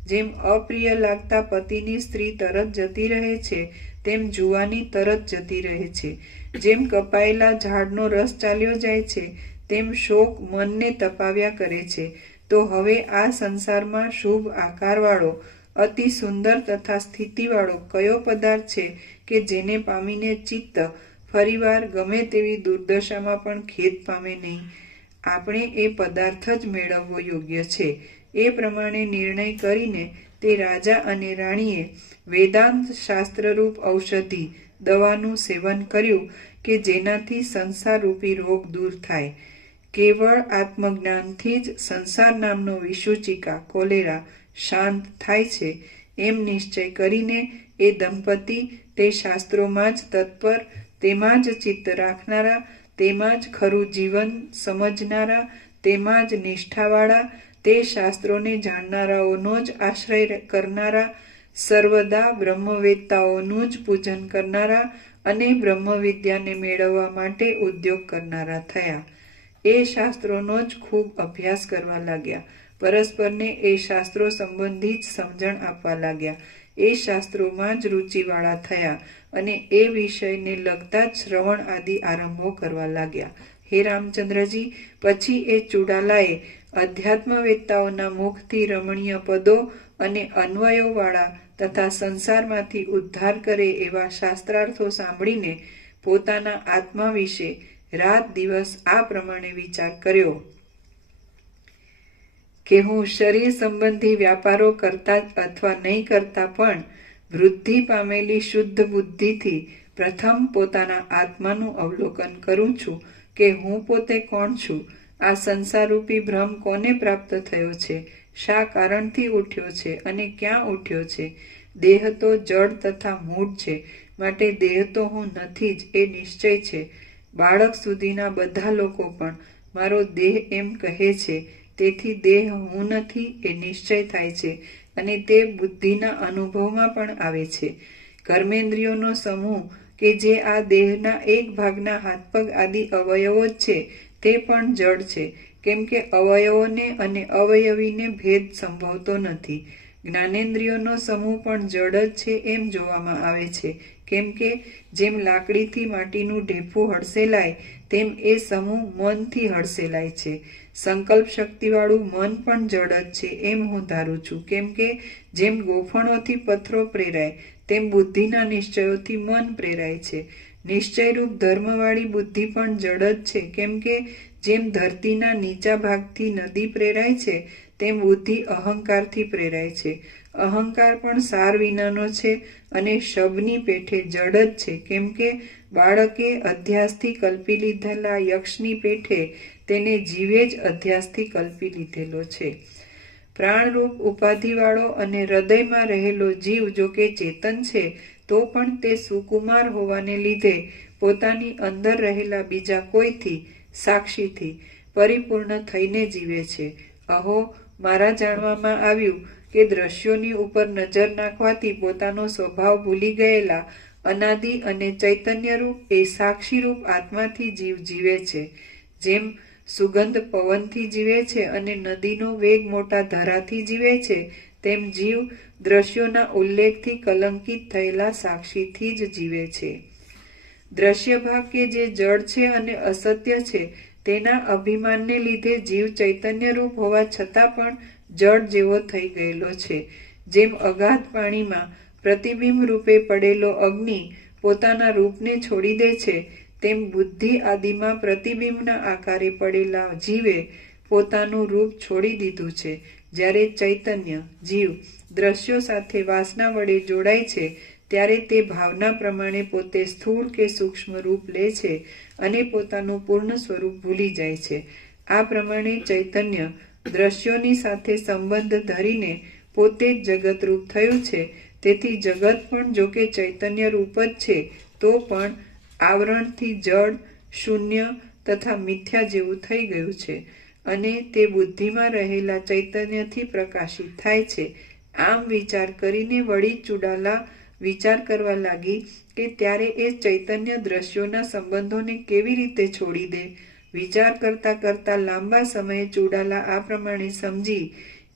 જેમ અપ્રિય લાગતા પતિની સ્ત્રી તરત જતી રહે છે તેમ જુવાની તરત જતી રહે છે. જેમ કપાયેલા ઝાડનો રસ ચાલ્યો જાય છે તેમ શોક મનને તપાવ્યા કરે છે. તો હવે આ સંસારમાં શુભ આકારવાળો, અતિ સુંદર તથા સ્થિતિવાળો કયો પદાર્થ છે કે જેને પામીને ચિત્ત ફરીવાર ગમે તેવી દુર્દશામાં પણ ખેદ પામે નહીં? આપણે એ પદાર્થ જ મેળવવો યોગ્ય છે. એ પ્રમાણે નિર્ણય કરીને તે રાજા અને રાણીએ વેદાંત શાસ્ત્રરૂપ ઔષધિ દવાનું સેવન કર્યું કે જેનાથી સંસારરૂપી રોગ દૂર થાય. કેવળ આત્મજ્ઞાનથી જ સંસાર નામનો વિષુચિકા કોલેરા શાંત થાય છે એમ નિશ્ચય કરીને એ દંપતી તે શાસ્ત્રોમાં જ તત્પર, તેમાં જ ચિત્ત રાખનારા, તેમાં જ ખરું જીવન સમજનારા, તેમાં જ નિષ્ઠાવાળા, તે શાસ્ત્રોને જાણનારાઓનો જ આશ્રય કરનારા, સર્વદા બ્રહ્મવેત્તાઓનું જ પૂજન કરનારા અને બ્રહ્મવિદ્યાને મેળવવા માટે ઉદ્યોગ કરનારા થયા. એ શાસ્ત્રોનો જ ખૂબ અભ્યાસ કરવા લાગ્યા. પરસ્પરને એ શાસ્ત્રો સંબંધી જ સમજણ આપવા લાગ્યા. એ શાસ્ત્રોમાં જ રુચિવાળા થયા અને એ વિષયને લગતા જ શ્રવણ આદિ આરંભો કરવા લાગ્યા. હે રામચંદ્રજી, પછી એ ચુડાલાએ અધ્યાત્મવેત્તાઓના મુખથી રમણીય પદો અને અન્વયોવાળા તથા સંસારમાંથી ઉદ્ધાર કરે એવા શાસ્ત્રાર્થો સાંભળીને પોતાના આત્મા વિશે રાત દિવસ આ પ્રમાણે વિચાર કર્યો કે હું શરીર સંબંધી વ્યાપારો કરતા અથવા નહીં કરતા પણ વૃદ્ધિ પામેલી શુદ્ધ બુદ્ધિથી પ્રથમ પોતાના આત્માનું અવલોકન કરું છું કે હું પોતે કોણ છું, આ સંસારરૂપી ભ્રમ કોને પ્રાપ્ત થયો છે, શા કારણથી ઉઠ્યો છે અને ક્યાં ઉઠ્યો છે. દેહ તો જડ તથા મૂળ છે, માટે દેહ તો હું નથી જ એ નિશ્ચય છે. બાળક સુધીના બધા લોકો પણ મારો દેહ એમ કહે છે, તેથી દેહ હું નથી એ નિશ્ચય થાય છે અને તે બુદ્ધિના અનુભવમાં પણ આવે છે. કર્મેન્દ્રિયોનો સમૂહ કે જે આ દેહના એક ભાગના હાથપગ આદિ અવયવો જ છે તે પણ જડ છે, કેમ કે અવયવોને અને અવયવીને ભેદ સંભવતો નથી. જ્ઞાનેન્દ્રિયોનો સમૂહ પણ જડ જ છે એમ જોવામાં આવે છે, કેમ કે જેમ લાકડીથી માટીનું ઢેફું હડસેલાય તેમ એ સમૂહ મનથી હડસેલાય છે. સંકલ્પ શક્તિવાળું મન પણ જડ જ છે એમ હું ધારું છું, કેમ કે જેમ ગોફણોથી પથ્થરો પ્રેરાય તેમ બુદ્ધિના નિશ્ચયોથી મન પ્રેરાય છે. નિશ્ચયરૂપ ધર્મવાળી બુદ્ધિ પણ જડ જ છે, કેમ કે જેમ ધરતીના નીચા ભાગથી નદી પ્રેરાય છે તેમ બુદ્ધિ અહંકારથી પ્રેરાય છે. અહંકાર પણ સાર વિનાનો છે અને શબની પેઠે જડ જ છે, કેમ કે બાળકે અધ્યાસથી કલ્પી લીધેલા યક્ષની પેઠે તેને જીવે જ અધ્યાસથી કલ્પી લીધેલો છે. પ્રાણરૂપ ઉપાધિવાળો અને હૃદયમાં રહેલો જીવ જો કે ચેતન છે તો પણ તે સુકુમાર હોવાને લીધે પોતાની અંદર રહેલા બીજા કોઈથી, સાક્ષીથી પરિપૂર્ણ થઈને જીવે છે. અહો, મારા જાણવામાં આવ્યું કે દ્રશ્યોની ઉપર નજર નાખવાથી પોતાનો સ્વભાવ ભૂલી ગયેલા અનાદિ અને ચૈતન્યરૂપ એ સાક્ષીરૂપ આત્માથી જીવ જીવે છે. જેમ સુગંધ પવનથી જીવે છે અને નદીનો વેગ મોટા ધરાથી જીવે છે, તેમ જીવ દ્રશ્યોના ઉલ્લેખથી કલંકિત થયેલા સાક્ષીથી જ જીવે છે. દ્રશ્ય ભાગ કે જે જડ છે અને અસત્ય છે તેના અભિમાનને લીધે જીવ ચૈતન્યરૂપ હોવા છતાં પણ જડ જેવો થઈ ગયેલો છે. જેમ અગાધ પાણીમાં પ્રતિબિંબ રૂપે પડેલો અગ્નિ પોતાના રૂપને છોડી દે છે, તેમ બુદ્ધિ આદિમાં પ્રતિબિંબના આકારે પડેલા જીવે પોતાનું રૂપ છોડી દીધું છે. જ્યારે ચૈતન્ય જીવ દ્રશ્યો સાથે વાસના વડે જોડાય છે ત્યારે તે ભાવના પ્રમાણે પોતે સ્થૂળ કે સૂક્ષ્મ રૂપ લે છે અને પોતાનું પૂર્ણ સ્વરૂપ ભૂલી જાય છે. આ પ્રમાણે ચૈતન્ય દ્રશ્યોની સાથે સંબંધ ધરીને પોતે જ જગતરૂપ થયું છે. તેથી જગત પણ જો કે ચૈતન્ય રૂપ જ છે તો પણ આવરણથી જડ, શૂન્ય તથા મિથ્યા જેવું થઈ ગયું છે અને તે બુદ્ધિમાં રહેલા ચૈતન્યથી પ્રકાશિત થાય છે. આમ વિચાર કરીને વળી ચુડાલા વિચાર કરવા લાગી કે ત્યારે એ ચૈતન્ય દ્રશ્યોના સંબંધોને કેવી રીતે છોડી દે. વિચાર કરતા કરતા લાંબા સમયે ચુડાલા આ પ્રમાણે સમજી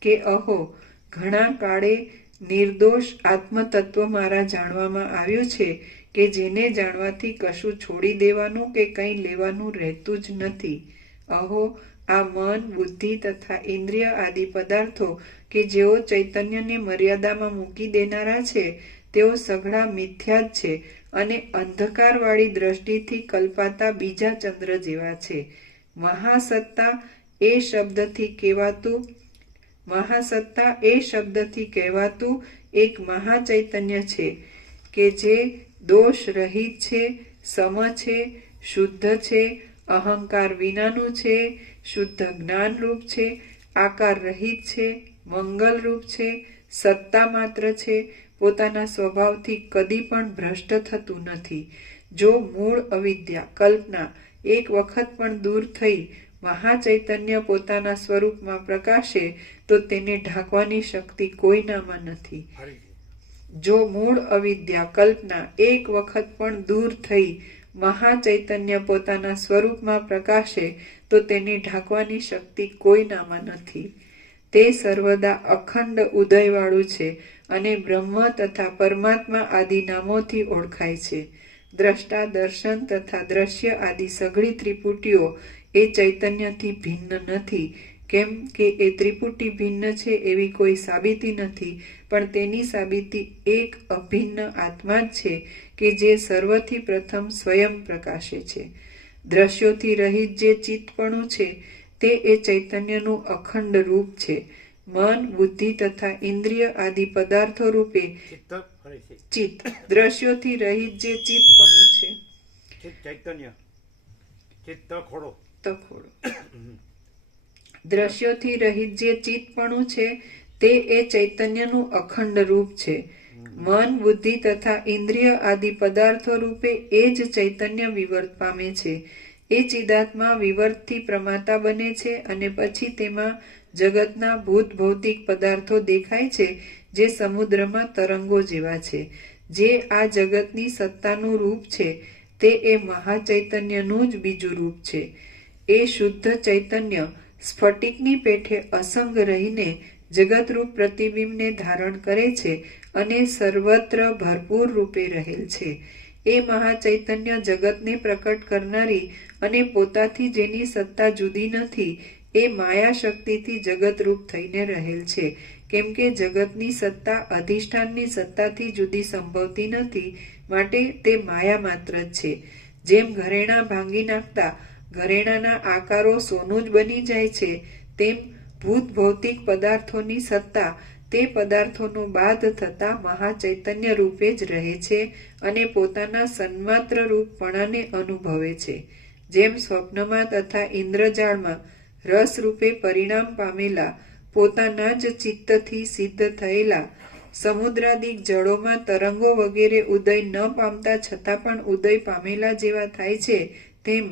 કે અહો, ઘણા કાળે નિર્દોષ આત્મતત્વ મારા જાણવામાં આવ્યું છે કે જેને જાણવાથી કશું છોડી દેવાનું કે કંઈ લેવાનું રહેતું જ નથી. અહો, આ મન, બુદ્ધિ તથા ઇન્દ્રિય આદિ પદાર્થો કે જેઓ ચૈતન્યને મર્યાદામાં મૂકી દેનારા છે તેઓ સઘળા મિથ્યા જ છે અને અંધકારવાળી દ્રષ્ટિથી કલ્પાતા બીજા ચંદ્ર જેવા છે. મહાસત્તા એ શબ્દથી કહેવાતું એક મહાચૈતન્ય છે કે જે દોષ રહિત છે, સમ છે, શુદ્ધ છે, અહંકાર વિનાનું છે, શુદ્ધ જ્ઞાનરૂપ છે, આકાર રહિત છે, મંગલરૂપ છે, સત્તા માત્ર છે, પોતાના સ્વભાવથી કદી પણ ભ્રષ્ટ થતું નથી. જો મૂળ અવિદ્યા, કલ્પના એક વખત પણ દૂર થઈ મહાચૈતન્ય પોતાના સ્વરૂપમાં પ્રકાશે તો તેને ઢાંકવાની શક્તિ કોઈનામાં નથી. જો મૂળ અવિદ્યા, કલ્પના એક વખત પણ દૂર થઈ મહાચૈતન્ય પોતાના સ્વરૂપમાં પ્રકાશે તો તેને ઢાંકવાની શક્તિ કોઈનામાં નથી. તે સર્વદા અખંડ ઉદયવાળું છે અને બ્રહ્મ તથા પરમાત્મા આદિ નામોથી ઓળખાય છે. દ્રષ્ટા, દર્શન તથા દ્રશ્ય આદિ સઘળી ત્રિપુટીઓ એ ચૈતન્યથી ભિન્ન નથી. કેમ કે એ ત્રિપુટી ભિન્ન છે એવી કોઈ સાબિતી નથી, પણ તેની સાબિતી એક અભિન્ન આત્મા જ છે કે જે સર્વથી પ્રથમ સ્વયં પ્રકાશે છે. દ્રશ્યોથી રહિત જે ચિત્તપણું છે તે એ ચૈતન્યનું અખંડ રૂપ છે. મન, બુદ્ધિ તથા ઇન્દ્રિય આદિ પદાર્થો રૂપે ચિત્ત, દ્રશ્યોથી રહિત જે ચિત્તપણું છે, ચૈતન્ય તખોડો દ્રશ્યોથી રહિત જે ચિત્તપણું છે તે એ ચૈતન્યનું અખંડ રૂપ છે. મન, બુદ્ધિ તથા ઇન્દ્રિય આદિ પદાર્થો રૂપે એ જ ચૈતન્ય વિવર્ત પામે છે. એ ચિદાત્મા વિવર્તથી પ્રમાતા બને છે અને પછી તેમાં જગતના ભૂત ભૌતિક પદાર્થો દેખાય છે જે સમુદ્રમાં તરંગો જેવા છે. જે આ જગતની સત્તાનું રૂપ છે તે એ મહાચૈતન્યનું જ બીજું રૂપ છે. એ શુદ્ધ ચૈતન્ય સ્ફટિકની પેઠે અસંગ રહીને જગતરૂપ પ્રતિબિંબને ધારણ કરે છે અને સર્વત્ર ભરપૂર રૂપે રહેલ છે. એ મહાચૈતન્ય જગતને પ્રકટ કરનારી અને પોતાથી જેની સત્તા જુદી નથી એ માયા શક્તિથી જગતરૂપ થઈને રહેલ છે. કેમ કે જગતની સત્તા અધિષ્ઠાનની સત્તાથી જુદી સંભવતી નથી, માટે તે માયા માત્ર જ છે. જેમ ઘરેણાં ભાંગી નાખતા ઘરેણાના આકારો સોનું જ બની જાય છે, તેમ ભૂત ભૌતિક પદાર્થોની સત્તા તે પદાર્થોનો બાદ થતા મહાચૈતન્ય રૂપે જ રહે છે અને પોતાના સન્માત્ર રૂપપણાને અનુભવે છે. જેમ સ્વપ્નમાં તથા ઇન્દ્રજાળમાં રસ રૂપે પરિણામ પામેલા પોતાના જ ચિત્તથી સિદ્ધ થયેલા સમુદ્રાદિક જળોમાં તરંગો વગેરે ઉદય ન પામતા છતાં પણ ઉદય પામેલા જેવા થાય છે, તેમ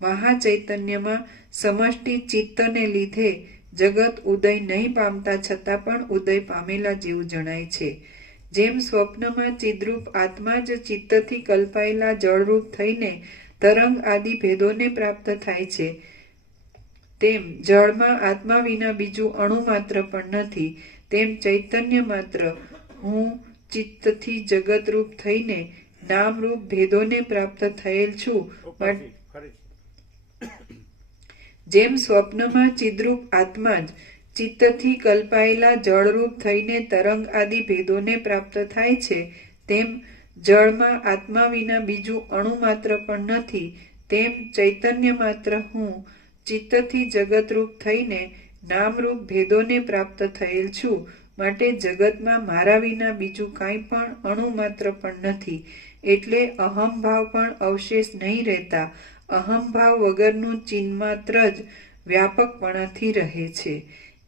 મહાચૈતન્યમાં સમષ્ટિ ચિત્તને લીધે જગત ઉદય નહીં પામતા છતાં પણ ઉદય પામેલા જેવું જણાય છે. જેમ સ્વપ્નમાં ચિદ્રૂપ આત્મા જ ચિત્તથી કલ્પાયેલા જળરૂપ થઈને તરંગ આદિ ભેદોને પ્રાપ્ત થાય છે, તેમ જળમાં આત્મા વિના બીજું અણુ માત્ર પણ નથી. તેમ ચૈતન્ય માત્ર હું ચિત્તથી જગતરૂપ થઈને નામરૂપ ભેદોને પ્રાપ્ત થયેલ છું. જેમ સ્વપ્નમાં ચિદ્રૂપ આત્મા જ ચિત્તથી કલ્પાયેલા જળરૂપ થઈને તરંગ આદિ ભેદોને પ્રાપ્ત થાય છે, તેમ જળમાં આત્મા વિના બીજું અણુ માત્ર પણ નથી. તેમ ચૈતન્ય માત્ર હું ચિત્તથી જગતરૂપ થઈને નામરૂપ ભેદોને પ્રાપ્ત થયેલ છું, માટે જગતમાં મારા વિના બીજું કાંઈ પણ અણુ માત્ર પણ નથી. એટલે અહમભાવ પણ અવશેષ નહીં રહેતા અહમભાવ વગરનું ચિન્માત્ર જ વ્યાપકપણાથી રહે છે.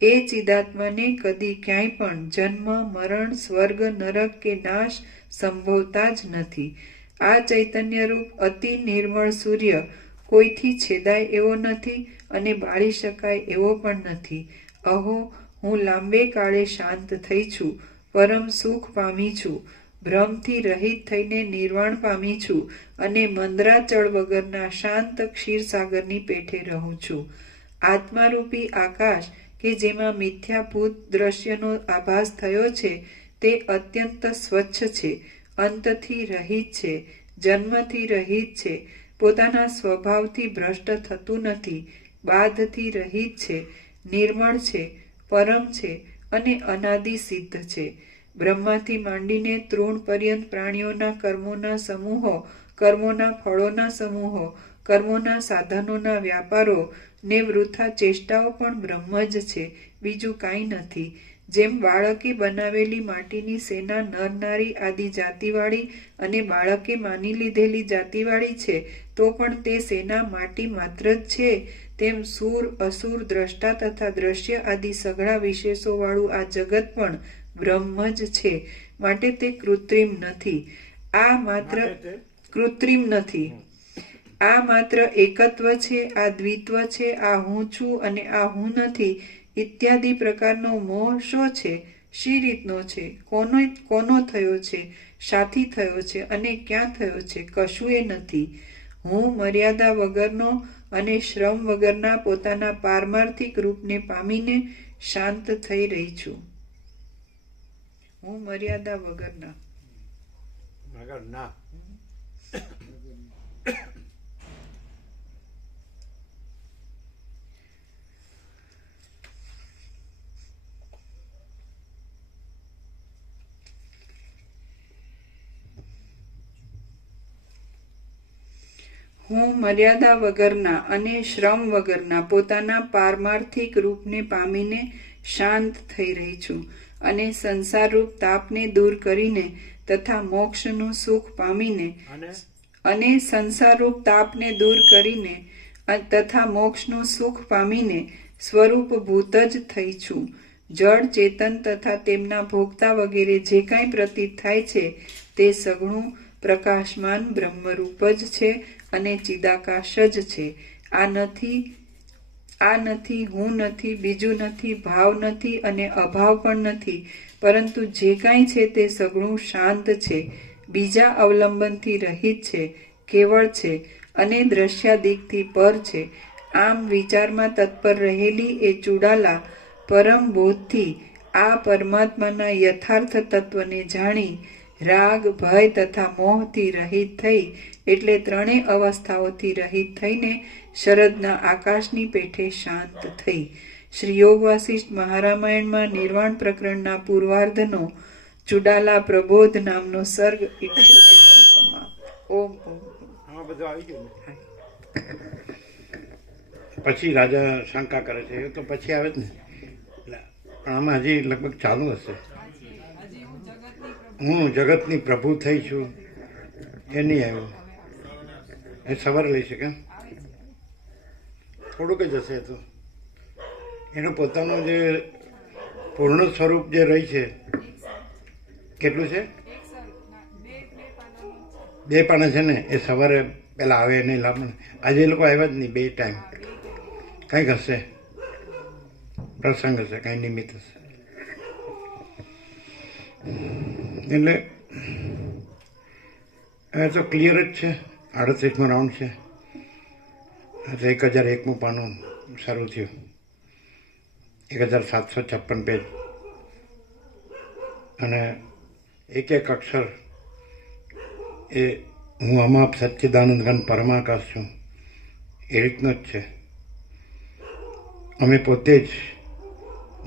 એ ચિદાત્માને કદી ક્યાંય પણ જન્મ મરણ સ્વર્ગ નરક કે નાશ સંભવતા જ નથી. આ ચૈતન્યરૂપ અતિ નિર્મળ સૂર્ય કોઈથી છેદાય એવો નથી અને બાળી શકાય એવો પણ નથી. અહો, હું લાંબે કાળે શાંત થઈ છું, પરમ સુખ પામી છું, ભ્રમથી રહિત થઈને નિર્વાણ પામી છું અને મંદરાચળ વગરના શાંત ક્ષીરસાગરની પેઠે રહું છું. આત્મારૂપી આકાશ કે જેમાં મિથ્યાભૂત દ્રશ્યનો આભાસ થયો છે તે અત્યંત સ્વચ્છ છે, અંતથી રહિત છે, જન્મથી રહિત છે, પોતાના સ્વભાવથી ભ્રષ્ટ થતું નથી, બાધથી રહિત છે, નિર્મળ છે, પરમ છે અને અનાદિ સિદ્ધ છે. બ્રહ્માથી માંડીને તૃણ પર્યંત પ્રાણીઓના કર્મોના સમૂહો, કર્મોના ફળોના સમૂહો, કર્મોના સાધનોના વ્યાપારો ને વૃથા ચેષ્ટાઓ પણ બ્રહ્મ જ છે, બીજું કાંઈ નથી. જેમ બાળકે બનાવેલી માટીની સેના નર નારી આદિ જાતિવાળી અને બાળકે માની લીધેલી જાતિવાળી છે, તો પણ તે સેના માટી માત્ર જ છે, તેમ સૂર અસુર દ્રષ્ટા તથા દ્રશ્ય આદિ સઘળા વિશેષોવાળું આ જગત પણ બ્રહ્મ જ છે, માટે તે કૃત્રિમ નથી. આ માત્ર કૃત્રિમ નથી. આ માત્ર એકત્વ છે, આ દ્વિત્વ છે, આ હું છું અને આ હું નથી ઇત્યાદિ પ્રકારનો મોહ શો છે? શી રીતનો છે? કોનો થયો છે? શાથી થયો છે અને ક્યાં થયો છે? કશું એ નથી. હું મર્યાદા વગરનો અને શ્રમ વગરના પોતાના પારમાર્થિક રૂપને પામીને શાંત થઈ રહી છું. હું મર્યાદા વગરના હું મર્યાદા વગરના અને શ્રમ વગરના પોતાના પારમાર્થિક રૂપને પામીને શાંત થઈ રહી છું અને સંસારરૂપ તાપને દૂર કરીને તથા મોક્ષનું સુખ પામીને અને સંસારરૂપ તાપને દૂર કરીને તથા મોક્ષનું સુખ પામીને સ્વરૂપભૂત જ થઈ છું. જળ ચેતન તથા તેમના ભોગતા વગેરે જે કાંઈ પ્રતીત થાય છે તે સઘળું પ્રકાશમાન બ્રહ્મરૂપ જ છે અને ચિદાકાશ જ છે. આ નથી, હું નથી, બીજું નથી, ભાવ નથી અને અભાવ પણ નથી, પરંતુ જે કાંઈ છે તે સઘળું શાંત છે, બીજા અવલંબનથી રહિત છે, કેવળ છે અને દ્રશ્યાદિકથી પર છે. આમ વિચારમાં તત્પર રહેલી એ ચૂડાલા પરમ બોધથી આ પરમાત્માના યથાર્થ તત્વને જાણી રાગ ભય તથા મોહથી રહિત થઈ એટલે ત્રણેય અવસ્થાઓથી રહિત થઈને શરદના આકાશની પેઠે શાંત થઈ. શ્રી યોગ વાસિષ્ઠ મહારામાયણમાં નિર્વાણ પ્રકરણના પૂર્વાર્ધનો ચુડાલા પ્રબોધ નામનો સર્ગ 78 સમાપ્ત. ઓમ ઓમ. આમાં બધું આવી ગયું ને. પછી રાજા શંકા કરે છે, એ તો પછી આવે જ ને. એટલે પણ આમાં હજી લગભગ ચાલુ હશે. હું જગતની પ્રભુ થઈ છું એ નહીં આવ્યું. એ સવારે લઈ શકે, થોડુંક જ હશે. તો એનું પોતાનું જે પૂર્ણ સ્વરૂપ જે રહી છે, કેટલું છે? 2 પાના છે ને, એ સવારે પેલા આવે નહીં લાભ. આજે એ લોકો આવ્યા જ નહીં, 2 ટાઈમ. કંઈક હશે, પ્રસંગ હશે, કંઈ નિમિત્ત હશે. એટલે હવે તો ક્લિયર જ છે. 38મો રાઉન્ડ છે. 1001મું પાનું શરૂ થયું. 1756 પેજ. અને એક અક્ષર એ હું અમાપ સચ્ચિદાનંદ ઘન પરમાકાશ છું એ રીતનો જ છે. અમે પોતે જ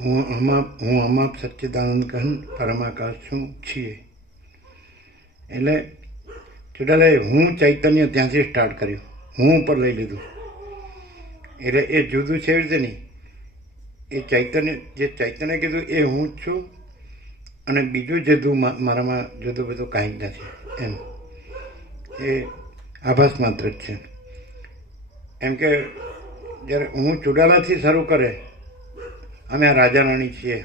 હું અમાપ સચ્ચિદાનંદ ઘન પરમાકાશ છું છીએ. એટલે ચુડાલાએ હું ચૈતન્ય ત્યાંથી સ્ટાર્ટ કર્યું, હું ઉપર લઈ લીધું. એટલે એ જુદું છે એવી રીતે નહીં. એ ચૈતન્ય, જે ચૈતન્ય કીધું એ હું જ છું, અને બીજું જુદું મારામાં જુદું બધું કાંઈ જ નથી. એમ એ આભાસ માત્ર જ છે. એમ કે જ્યારે હું ચુડાલાથી શરૂ કરે, અમે આ રાજા રાણી છીએ,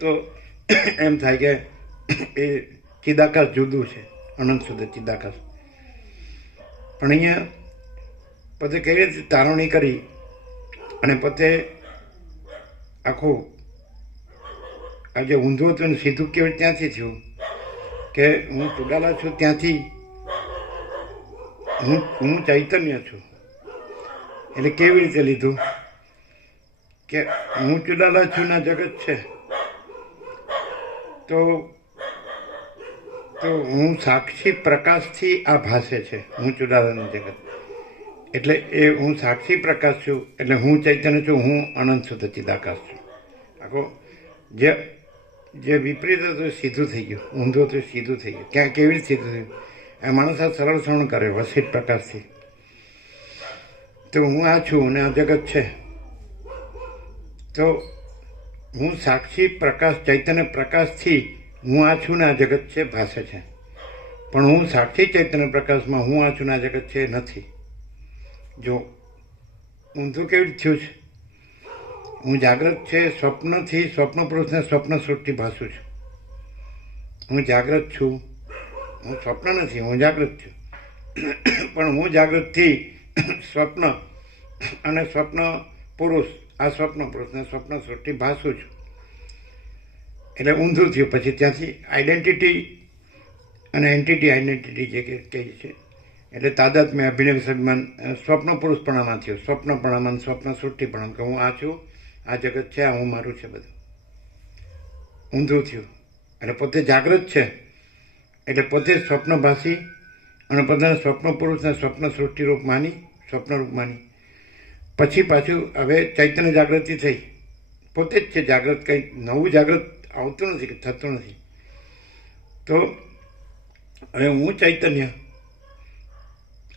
તો એમ થાય કે એ ચિદાકાશ જુદું છે, અનંત સુધી ચિદાકાશ. પણ અહીંયા પોતે કેવી રીતે તારવણી કરી અને પોતે આખું આ જે ઊંધું હતું ને સીધું કેવી ત્યાંથી થયું કે હું ચુડાલા છું, ત્યાંથી હું ચૈતન્ય છું. એટલે કેવી રીતે લીધું કે હું ચુડાલા છું ના જગત છે, તો હું સાક્ષી પ્રકાશથી આ ભાસે છે. હું ચુડાલાનું જગત એટલે એ હું સાક્ષી પ્રકાશ છું, એટલે હું ચૈતન્ય છું, હું અનંત શુદ્ધ ચિદાકાશ છું. આખો જે વિપરીત હતું સીધું થઈ ગયું, ઊંધું હતું સીધું થઈ ગયું. ક્યાં કેવી રીતે સીધું થયું? આ માણસ આ સરળ શ્રવણ કરે વસિત પ્રકાશથી. તો હું આ છું અને આ જગત છે, તો હું સાક્ષી પ્રકાશ ચૈતન્ય પ્રકાશથી હું આ છું ને આ જગત છે ભાસે છે. પણ હું સાક્ષી ચૈતન્ય પ્રકાશમાં હું આ છું ને આ જગત છે નથી. જો ઊંધું કેવી રીતે થયું છે? હું જાગ્રત છે, સ્વપ્નથી સ્વપ્ન પુરુષને સ્વપ્ન સૃષ્ટિ ભાસું છું. હું જાગ્રત છું, હું સ્વપ્ન નથી, હું જાગ્રત છું. પણ હું જાગ્રતથી સ્વપ્ન અને સ્વપ્ન પુરુષ, આ સ્વપ્ન પુરુષને સ્વપ્ન સૃષ્ટિ ભાસું છું. એટલે ઊંધું થયું. પછી ત્યાંથી આઈડેન્ટિટી અને એન્ટિટી આઈડેન્ટિટી જે કહે છે, એટલે તાદાત્મ્ય અભિનય સ્વાભિમાન સ્વપ્ન પુરુષપણામાં થયું. સ્વપ્નપણામાં સ્વપ્ન સૃષ્ટિપણામાં કે હું આ છું, આ જગત છે, આ હું મારું છે, બધું ઊંધું થયું. એટલે પોતે જાગૃત છે, એટલે પોતે સ્વપ્નભાસી અને પોતાના સ્વપ્ન પુરુષને સ્વપ્ન સૃષ્ટિરૂપ માની, સ્વપ્નરૂપ માની. પછી પાછું હવે ચૈતન્ય જાગૃતિ થઈ, પોતે જ છે જાગૃત. કંઈ નવું જાગૃત આવતું નથી કે થતું નથી. તો હવે હું ચૈતન્ય,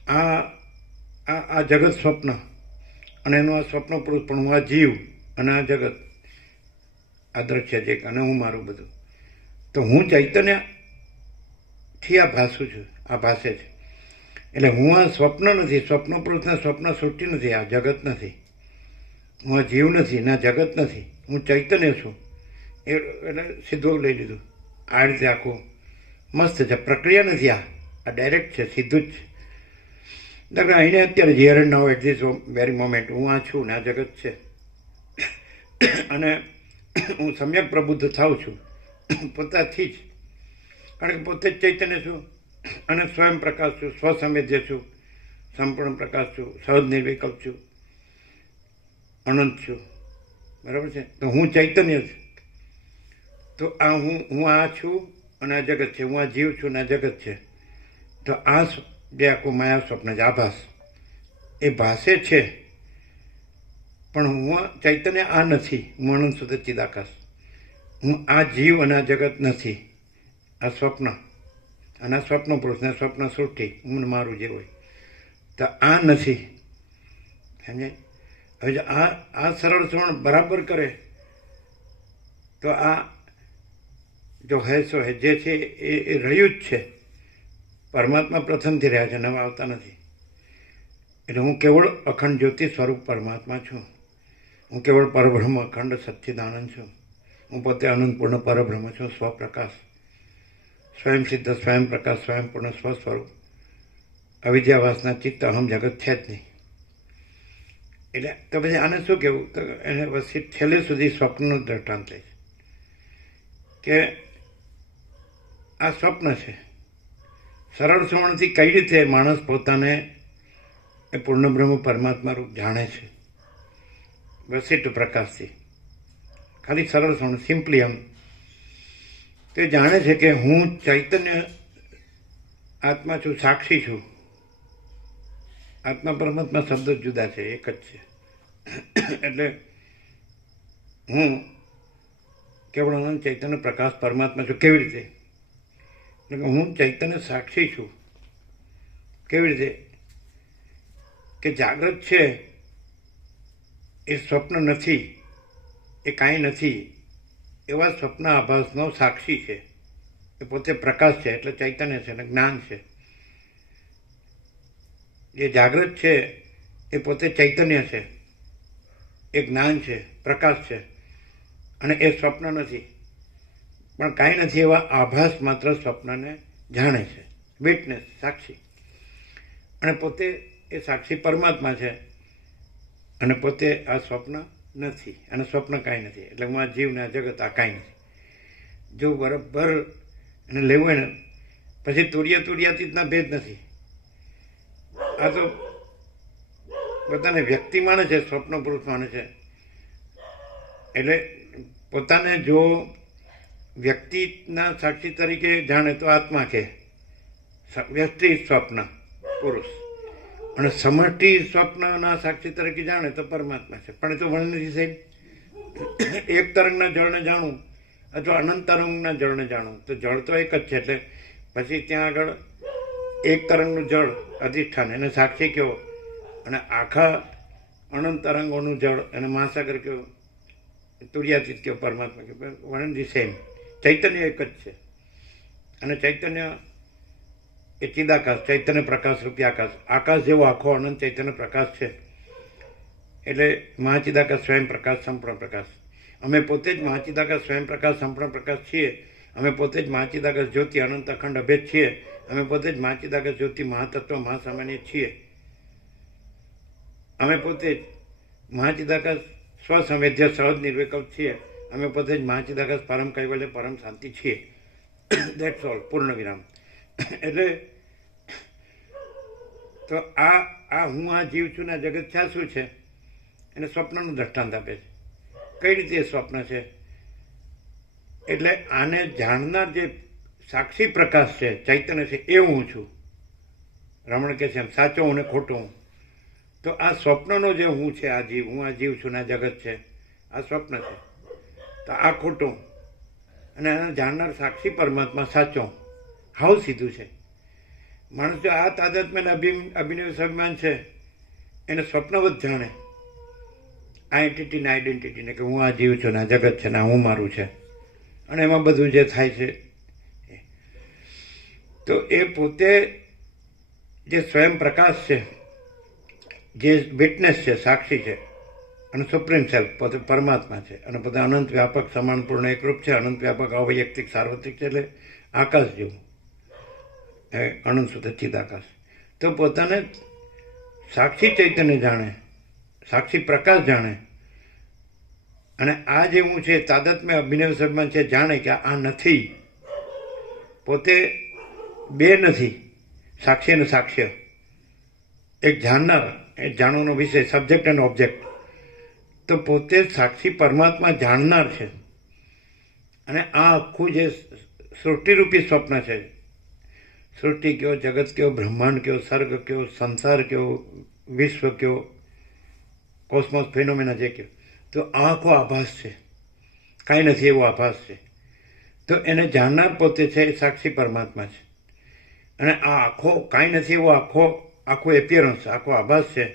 આ જગત સ્વપ્ન અને એનું આ સ્વપ્ન પુરુષ, પણ હું આ જીવ અને આ જગત આ દ્રશ્ય છે અને હું મારું બધું. તો હું ચૈતન્યથી આ ભાસું છું, આ ભાસે છે. એટલે હું આ સ્વપ્ન નથી, સ્વપ્ન પુરુષને સ્વપ્ન સૃષ્ટિ નથી, આ જગત નથી. હું આ જીવ નથી ના જગત નથી, હું ચૈતન્ય છું. એટલે સીધું લઈ લીધું. આ રીતે આખું મસ્ત છે. પ્રક્રિયા નથી, આ ડાયરેક્ટ છે, સીધું જ છે. એટલે અહીંને અત્યારે here and now at this very moment હું આ છું ને આ જગત છે. અને હું સમ્યક પ્રબુદ્ધ થાઉં છું પોતાથી જ, કારણ કે પોતે જ ચૈતન્ય છું અને સ્વયં પ્રકાશ છું, સ્વસંવેદ્ય છું, સંપૂર્ણ પ્રકાશ છું, સહજ નિર્વિકલ્પ છું, અનંત છું. બરાબર છે? તો હું ચૈતન્ય છું. તો આ હું આ છું અને આ જગત છે, હું આ જીવ છું અને આ જગત છે. તો આ જે આખું માયા સ્વપ્ન છે, આભાસ, એ ભાસે છે, પણ હું ચૈતન્ય આ નથી. હું અનંત શુદ્ધ ચિદાકાશ. હું આ જીવ અને આ જગત નથી. આ સ્વપ્ન અને આ સ્વપ્ન પુરુષ ને સ્વપ્ન સૃષ્ટિ હું મારું જે હોય, તો આ નથી. સમજે? હવે આ સરળ શ્રવણ બરાબર કરે તો આ જો હે સો હે જે છે એ રહ્યું જ છે. પરમાત્મા પ્રથમથી રહ્યા છે, નવા આવતા નથી. એટલે હું કેવળ અખંડ જ્યોતિ સ્વરૂપ પરમાત્મા છું. હું કેવળ પરબ્રહ્મ અખંડ સચ્ચિદાનંદ છું. હું પોતે અનંતપૂર્ણ પરબ્રહ્મ છું, સ્વપ્રકાશ, સ્વયં સિદ્ધ, સ્વયં પ્રકાશ, સ્વયં પૂર્ણ સ્વ સ્વરૂપ. અવિદ્યા વાસના ચિત્ત અહમ જગત છે જ નહીં. એટલે તો પછી આને શું કહેવું? તો એને પછી છેલ્લે સુધી સ્વપ્નનું દ્રષ્ટાંત લે છે કે આ સ્વપ્ન છે. સરળ શ્રવણથી કઈ રીતે માણસ પોતાને એ પૂર્ણ બ્રહ્મ પરમાત્મા રૂપ જાણે છે? વસિષ્ઠ પ્રકાશથી. ખાલી સરળ શ્રવણ, સિમ્પલી આમ તે જાણે છે કે હું ચૈતન્ય આત્મા છું, સાક્ષી છું. આત્મા પરમાત્મા શબ્દ જ જુદા છે, એક જ છે. એટલે હું કેવળ અનંત ચૈતન્ય પ્રકાશ પરમાત્મા છું. કેવી રીતે? એટલે હું ચૈતન્ય સાક્ષી છું. કેવી રીતે? કે જાગ્રત છે એ સ્વપ્ન નથી, એ કાંઈ નથી. એવા સ્વપ્ન આભાસનો સાક્ષી છે. એ પોતે પ્રકાશ છે, એટલે ચૈતન્ય છે અને જ્ઞાન છે. જે જાગ્રત છે એ પોતે ચૈતન્ય છે, એ જ્ઞાન છે, પ્રકાશ છે, અને એ સ્વપ્ન નથી. પણ કાંઈ નથી એવા આભાસ માત્ર સ્વપ્નને જાણે છે. વિટનેસ, સાક્ષી. અને પોતે એ સાક્ષી પરમાત્મા છે, અને પોતે આ સ્વપ્ન નથી, અને સ્વપ્ન કાંઈ નથી. એટલે હું આ જીવ ને આ જગત આ કાંઈ નથી. જો બરાબર એને લેવું હોય ને, પછી તુડિયાતીતના ભેદ નથી. આ તો પોતાને વ્યક્તિ માને છે, સ્વપ્ન પુરુષ માને છે. એટલે પોતાને જો વ્યક્તિના સાક્ષી તરીકે જાણે તો આત્મા કે વ્યક્તિ સ્વપ્ન પુરુષ, અને સમષ્ટિ સ્વપ્નના સાક્ષી તરીકે જાણે તો પરમાત્મા છે. પણ એ તો વર્ણ નથી સાહેબ. એક તરંગના જળને જાણવું અથવા અનંત તરંગના જળને જાણવું, તો જળ તો એક જ છે. એટલે પછી ત્યાં આગળ એક તરંગનું જળ અધિષ્ઠાન, એને સાક્ષી કયો, અને આખા અનંત તરંગોનું જળ એને મહાસાગર કયો, તુર્યાતીત કયો, પરમાત્મા કયો. વર્ણ ધી સેમ. ચૈતન્ય એક જ છે. અને ચૈતન્ય એ ચિદાકાશ, ચૈતન્ય પ્રકાશ રૂપી આકાશ. આકાશ જેવો આખો અનંત ચૈતન્ય પ્રકાશ છે. એટલે મહાચિદાકાશ, સ્વયં પ્રકાશ, સંપૂર્ણ પ્રકાશ. અમે પોતે જ મહાચિદાકાશ, સ્વયં પ્રકાશ, સંપૂર્ણ પ્રકાશ છીએ. અમે પોતે જ મહાચિદાકાશ જ્યોતિ અનંત અખંડ અભેદ છીએ. અમે પોતે જ મહાચિદાકાશ જ્યોતિ મહાતત્વ મહાસામાન્ય છીએ. અમે પોતે જ મહાચિદાકાશ સ્વસંવેદ્ય સહજ નિર્વિકલ્પ છીએ. અમે પોતે જ મહાચિદાકાશ પરમ કૈવલ્ય પરમ શાંતિ છીએ. That's all. પૂર્ણ વિરામ. એટલે તો આ હું આ જીવ છું ને આ જગત છે, શું છે? એને સ્વપ્નનું દ્રષ્ટાંત આપે છે. કઈ રીતે એ સ્વપ્ન છે? એટલે આને જાણનાર જે સાક્ષી પ્રકાશ છે, ચૈતન્ય છે, એ હું છું. રમણ કે છે એમ, સાચો હું ને ખોટો હું. તો આ સ્વપ્નનો જે હું છે, આ જીવ, હું આ જીવ છું ને આ જગત છે, આ સ્વપ્ન છે. તો આ ખોટું, અને એને જાણનાર સાક્ષી પરમાત્મા સાચો. હાવ સીધું છે. માણસ જો આ તાદાત્મ્ય અભિનય સ્વાભિમાન છે, એને સ્વપ્નવત જાણે આ એન્ટિટીને, આઈડેન્ટિટીને, કે હું આ જીવ છું ને આ જગત છે ને હું મારું છે, અને એમાં બધું જે થાય છે. તો એ પોતે જે સ્વયં પ્રકાશ છે, જે વિટનેસ છે, સાક્ષી છે, અને સુપ્રીમ સેલ્ફ પોતે પરમાત્મા છે, અને પોતે અનંત વ્યાપક સમાનપૂર્ણ એકરૂપ છે, અનંત વ્યાપક અવૈયક્તિક સાર્વત્રિક છે. એટલે આકાશ જેવું, અનંત શુદ્ધ ચિદાકાશ. તો પોતાને સાક્ષી ચૈતન્ય જાણે, સાક્ષી પ્રકાશ જાણે, અને આ જે હું છે તાદાત્મ્ય અભિનવ સ્વભાન છે, જાણે કે આ નથી. પોતે બે નથી, સાક્ષી અને સાક્ષ્ય. એક જાણનાર, એ જાણવાનો વિષય, સબ્જેક્ટ અને ઓબ્જેક્ટ. તો પોતે સાક્ષી પરમાત્મા જાણનાર છે, અને આ આખું જે સૃષ્ટિરૂપી સ્વપ્ન છે, સૃષ્ટિ કયો, જગત કયો, બ્રહ્માંડ કયો, સર્ગ કયો, સંસાર કયો, વિશ્વ કયો, કોસ્મોસ ફેનોમેના જે કયો, તો આ આખો આભાસ છે, કાંઈ નથી એવો આભાસ છે. તો એને જાણનાર પોતે છે એ સાક્ષી પરમાત્મા છે. અને આ આખો કાંઈ નથી એવો આખો એપિયરન્સ, આખો આભાસ છે,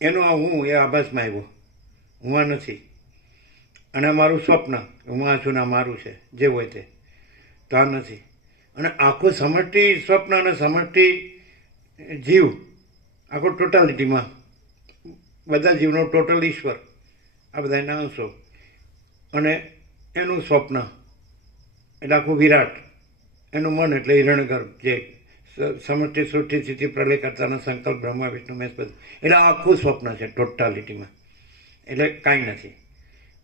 એનો આ હું એ આભાસમાં આવ્યો. હું આ નથી. અને મારું સ્વપ્ન, હું આ છું ને આ મારું છે, જે હોય તે, તો આ નથી. અને આખું સમષ્ટિ સ્વપ્ન અને સમષ્ટિ જીવ, આખો ટોટાલિટીમાં બધા જીવનો ટોટલ ઈશ્વર, આ બધા એના અંશો, અને એનું સ્વપ્ન એટલે આખું વિરાટ, એનું મન એટલે હિરણ્યગર્ભ, જે સમષ્ટિ સૃષ્ટિ સ્થિતિ પ્રલય કરતાના સંકલ્પ બ્રહ્મા વિષ્ણુ મહેશ બધું, એટલે આખું સ્વપ્ન છે ટોટાલિટીમાં, એટલે કાંઈ નથી.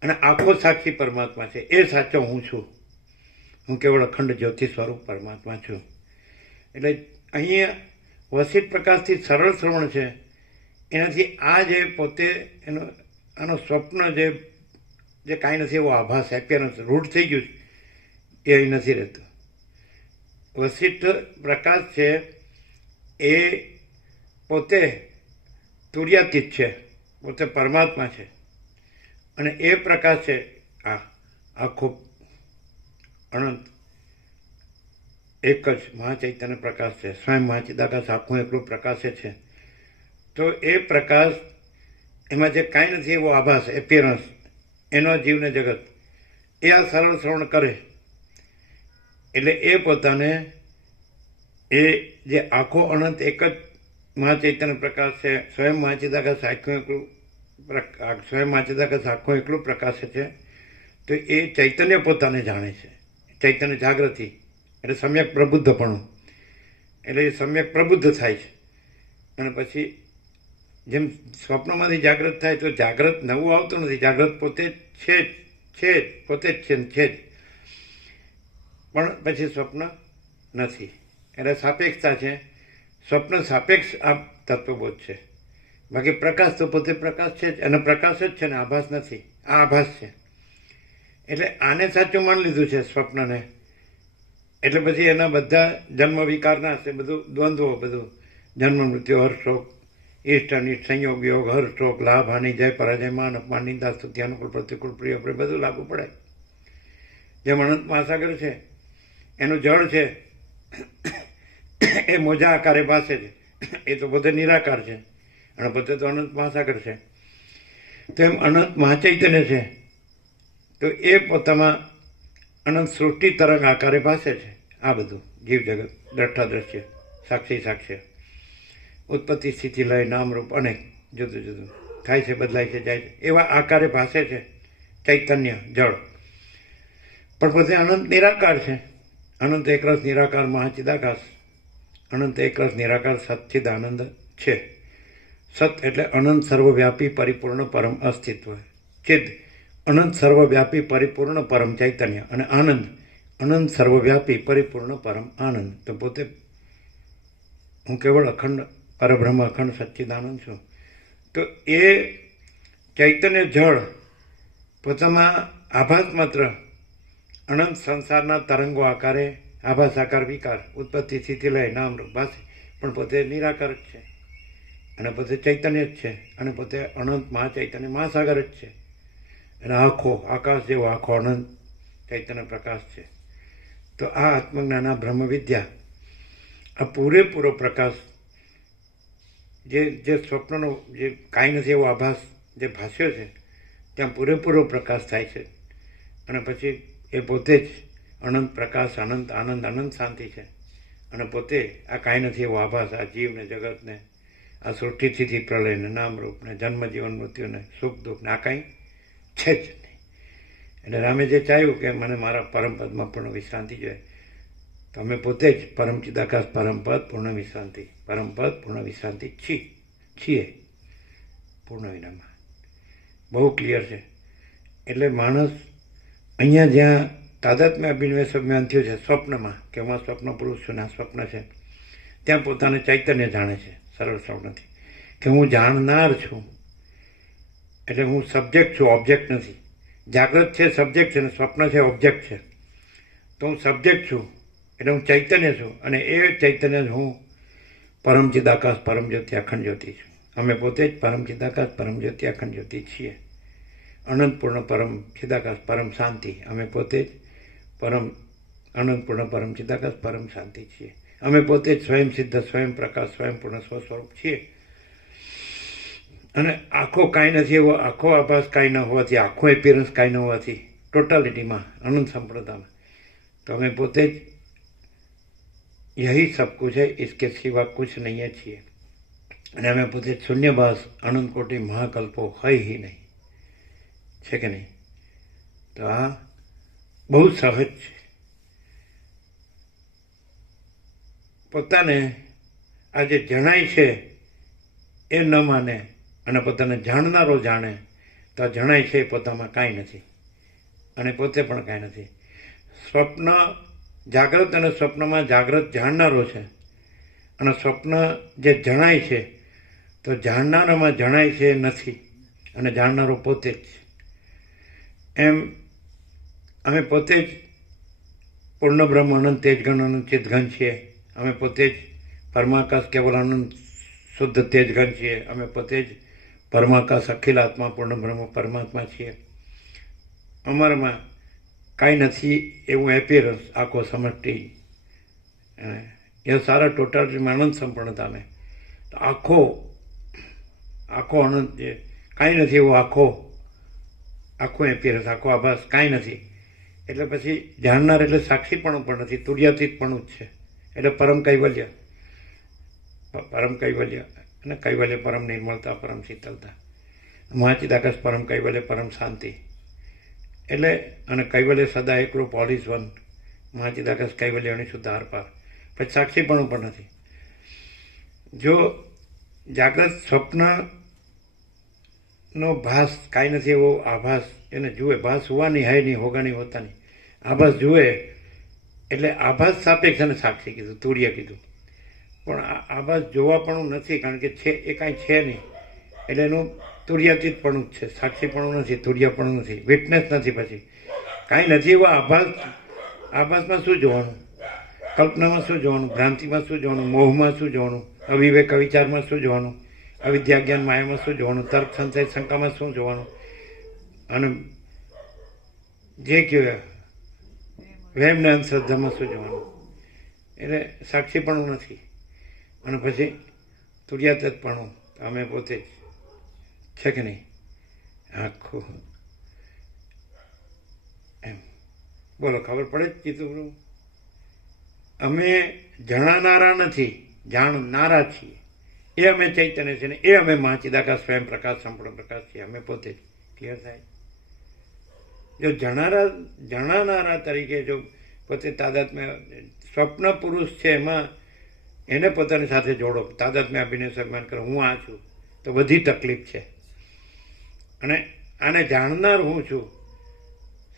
અને આખો સાક્ષી પરમાત્મા છે, એ સાચો હું છું. હું કેવળ અખંડ જ્યોતિ સ્વરૂપ પરમાત્મા છું. એટલે અહીંયા વસિત પ્રકાશથી સરળ શ્રવણ છે, એનાથી આ જે પોતે આનો સ્વપ્ન જે કાંઈ નથી એવો આભાસ, એપિયરન્સ રૂઢ થઈ ગયું છે, એ અહીં નથી રહેતું. વસિત પ્રકાશ છે એ પોતે તુર્યાતીત છે, પોતે પરમાત્મા છે. અને એ પ્રકાશ છે આ આખો અનંત એક જ મહાચૈતન્ય પ્રકાશ છે. સ્વયં મહાચિદાકાશ આખું એકલું પ્રકાશ છે. તો એ પ્રકાશ, એમાં જે કાંઈ નથી એવો આભાસ, એપિયરન્સ, એનો જીવને જગત, એ આ સરળ શ્રવણ કરે એટલે એ પોતાને એ જે આખો અનંત એક જ મહાચૈતન્ય પ્રકાશ છે, સ્વયં મહાચિદાકાશ આખું એકલું, સ્વયં મહાચિદાકાશ આખું એકલું પ્રકાશ છે. તો એ ચૈતન્ય પોતાને જાણે છે, ચૈતન્ય જાગૃતિ એટલે સમ્યક પ્રબુદ્ધપણું, એટલે એ સમ્યક પ્રબુદ્ધ થાય છે. અને પછી જેમ સ્વપ્નમાંથી જાગૃત થાય, તો જાગૃત નવું આવતું નથી, જાગૃત પોતે છે જ, પોતે જ છે જ, પણ પછી સ્વપ્ન નથી. એટલે સાપેક્ષતા છે. સ્વપ્ન સાપેક્ષ આ તત્વબોધ છે. બાકી પ્રકાશ તો પોતે પ્રકાશ છે જ, અને પ્રકાશ જ છે ને, આભાસ નથી. આ આભાસ છે. એટલે આને સાચું માની લીધું છે સ્વપ્નને. એટલે પછી એના બધા જન્મ વિકારના હશે, બધું દ્વંદ્વો, બધું જન્મ મૃત્યુ, હર્ષોક, ઇષ્ટ અનિષ્ટ, સંયોગ યોગ, હર્ષોક, લાભ હાનિ, જય પરાજય, માન અપમાન, નિંદા સ્તુતિ, અનુકૂળ પ્રતિકૂળ, પ્રિય અપ્રિય, બધું લાગુ પડે. જેમ અનંત મહાસાગર છે, એનું જળ છે એ મોજા આકારે ભાસે છે, એ તો પોતે નિરાકાર છે, અને પોતે તો અનંત મહાસાગર છે. તો એમ અનંત મહાચૈતન્ય છે, તો એ પોતામાં અનંત સૃષ્ટિ તરંગ આકારે ભાસે છે. આ બધું જીવ જગત, દ્રષ્ટા દ્રશ્ય, સાક્ષી સાક્ષ્ય, ઉત્પત્તિ સ્થિતિ લય નામરૂપ અનેક જુદું જુદું થાય છે, બદલાય છે, જાય છે, એવા આકારે ભાસે છે ચૈતન્ય જળ. પણ પોતે અનંત નિરાકાર છે, અનંત એકરસ નિરાકાર મહાચિદાકાશ, અનંત એકરસ નિરાકાર સચ્ચિદ આનંદ છે. સત એટલે અનંત સર્વવ્યાપી પરિપૂર્ણ પરમ અસ્તિત્વ, ચિદ અનંત સર્વવ્યાપી પરિપૂર્ણ પરમ ચૈતન્ય, અને આનંદ અનંત સર્વવ્યાપી પરિપૂર્ણ પરમ આનંદ. તો પોતે હું કેવળ અખંડ પરબ્રહ્મ, અખંડ સચ્ચિદાનંદ છું. તો એ ચૈતન્ય જળ પોતામાં આભાસ માત્ર, અનંત સંસારના તરંગો આકારે આભાસ આકાર વિકાર, ઉત્પત્તિ સ્થિતિ લય નામરૂપ ભાષે, પણ પોતે નિરાકાર જ છે, અને પોતે ચૈતન્ય જ છે, અને પોતે અનંત મહાચૈતન્ય મહાસાગર જ છે. અને આખો આકાશ જેવો આખો અનંત ચૈતન્ય પ્રકાશ છે. તો આ આત્મજ્ઞાન, આ બ્રહ્મ વિદ્યા, આ પૂરેપૂરો પ્રકાશ, જે સ્વપ્નનો જે કાંઈ નથી એવો આભાસ જે ભાસ્યો છે, ત્યાં પૂરેપૂરો પ્રકાશ થાય છે. અને પછી એ પોતે જ અનંત પ્રકાશ, અનંત આનંદ, અનંત શાંતિ છે. અને પોતે આ કાંઈ નથી એવો આભાસ, આ જીવને, જગતને, આ સૃષ્ટિથી પ્રલયને, નામરૂપને, જન્મ જીવન મૃત્યુને, સુખ દુઃખને, આ કાંઈ છે જ નહીં. એટલે રામે જે ચાહ્યું કે મને મારા પરમપદમાં પૂર્ણ વિશ્રાંતિ જોઈએ, તો અમે પોતે જ પરમ ચિદાકાશ, પરમપદ, પૂર્ણ વિશ્રાંતિ, પરમપદ, પૂર્ણ વિશ્રાંતિ છીએ પૂર્ણ વિનામાં. બહુ ક્લિયર છે. એટલે માણસ અહીંયા જ્યાં તાદાત્મ્ય અભિનય જ્ઞાન થયું છે સ્વપ્નમાં, કે હું આ સ્વપ્ન પુરુષ છું ને આ સ્વપ્ન છે, ત્યાં પોતાને ચૈતન્ય જાણે છે સરળ શ્રવણથી, કે હું જાણનાર છું. એટલે હું સબ્જેક્ટ છું, ઓબ્જેક્ટ નથી. જાગૃત છે સબ્જેક્ટ છે, ને સ્વપ્ન છે ઓબ્જેક્ટ છે. તો હું સબ્જેક્ટ છું, એટલે હું ચૈતન્ય છું, અને એ ચૈતન્ય જ હું પરમ ચિદાકાશ પરમ જ્યોતિ અખંડ જ્યોતિ છું. અમે પોતે જ પરમ ચિદાકાશ પરમ જ્યોતિ અખંડ જ્યોતિ છીએ. અનંતપૂર્ણ પરમ ચિદાકાશ પરમ શાંતિ. અમે પોતે જ પરમ અનંતપૂર્ણ પરમ ચિદાકાશ પરમ શાંતિ છીએ. અમે પોતે જ સ્વયં સિદ્ધ સ્વયં પ્રકાશ સ્વયં પૂર્ણ સ્વસ્વરૂપ છીએ. અને આખો કાંઈ નથી એવો આખો આભાસ કાંઈ ન હોવાથી, આખો એપિયરન્સ કાંઈ ન હોવાથી, ટોટાલિટીમાં અનંત સંપ્રદાયમાં તો અમે પોતે જ યહી સબ કુછ है, इसके सिवा कुछ नहीं है છીએ. અને અમે પોતે શૂન્યભાસ અનંત કોટી મહાકલ્પો હોય ही નહીં, છે કે નહીં? તો આ બહુ સહજ છે. પોતાને આ જે જણાય છે એ ન માને અને પોતાને જાણનારો જાણે તો આ જણાય છે એ પોતામાં કાંઈ નથી અને પોતે પણ કાંઈ નથી. સ્વપ્ન જાગ્રત અને સ્વપ્નમાં જાગ્રત જાણનારો છે, અને સ્વપ્ન જે જણાય છે તો જાણનારામાં જણાય છે નથી, અને જાણનારો પોતે જ. એમ અમે પોતે જ પૂર્ણ બ્રહ્મ અનંત તેજગણ અનંત ચિતઘન છીએ. અમે પોતે જ પરમાકાશ કેવલ અનંત શુદ્ધ તેજઘન છીએ. અમે પોતે જ પરમાકાશ અખિલ આત્મા પૂર્ણ બ્રહ્મ પરમાત્મા છીએ. અમારામાં કાંઈ નથી એવું એપિયરન્સ આખો સમષ્ટિ એ સારા ટોટાલિટીમાં અનંત સંપૂર્ણતા. અમે આખો અનંત જે કાંઈ નથી એવું આખો એપિયરન્સ આખો આભાસ કાંઈ નથી. એટલે પછી જાણનાર એટલે સાક્ષીપણું પણ નથી, તુર્યાતીતપણું જ છે. એટલે પરમ કૈવલ્ય અને કૈવલ્ય પરમ નિર્મળતા પરમ શીતલતા, મહાચિદાકાશ પરમ કૈવલ્ય પરમ શાંતિ. એટલે અને કૈવલ્ય સદા એકરૂપ ઓલ ઇઝ વન, મહાચિદાકાશ કૈવલ્યની શુદ્ધ આરપાર. પછી સાક્ષીપણું પણ નથી. જો જાગ્રત સ્વપ્નનો ભાસ કાંઈ નથી એવો આભાસ એને જુએ, ભાસ હોવાની હૈ નહીં હોગા નહીં હોતા નહીં, આભાસ જુએ એટલે આભાસ સાપેક્ષ અને સાક્ષી કીધું, તુર્ય કીધું. પણ આભાસ જોવા પણ નથી, કારણ કે છે એ કાંઈ છે નહીં, એટલે એનું તુર્યાતીતપણું જ છે, સાક્ષીપણું નથી, તુર્યપણું નથી, વિટનેસ નથી. પછી કાંઈ નથી એવો આભાસમાં શું જોવાનું, કલ્પનામાં શું જોવાનું, ભ્રાંતિમાં શું જોવાનું, મોહમાં શું જોવાનું, અવિવેક અવિચારમાં શું જોવાનું, અવિદ્યા જ્ઞાન માયામાં શું જોવાનું, તર્ક સંશય શંકામાં શું જોવાનું, અને જે કહેવાય વહેમ ને અંધશ્રદ્ધામાં શું જોવાનું. એટલે સાક્ષીપણું નથી. અને પછી તુર્યાતીતપણું અમે પોતે જ છે કે નહીં આખું. એમ બોલો, ખબર પડે જ કીધું. અમે જણાનારા નથી, જાણનારા છીએ. એ અમે ચૈતન્ય છે ને એ અમે મહાચિદાકાશ સ્વયં પ્રકાશ સંપૂર્ણ પ્રકાશ છીએ. અમે પોતે જ. ક્લિયર થાય? જો જણાનારા તરીકે જો પોતે તાદાત્મ્ય સ્વપ્ન પુરુષ છે, એમાં એને પોતાની સાથે જોડો, તાદાત્મ્ય અભિનય સન્માન કરો, હું આ છું, તો બધી તકલીફ છે. અને આને જાણનાર હું છું,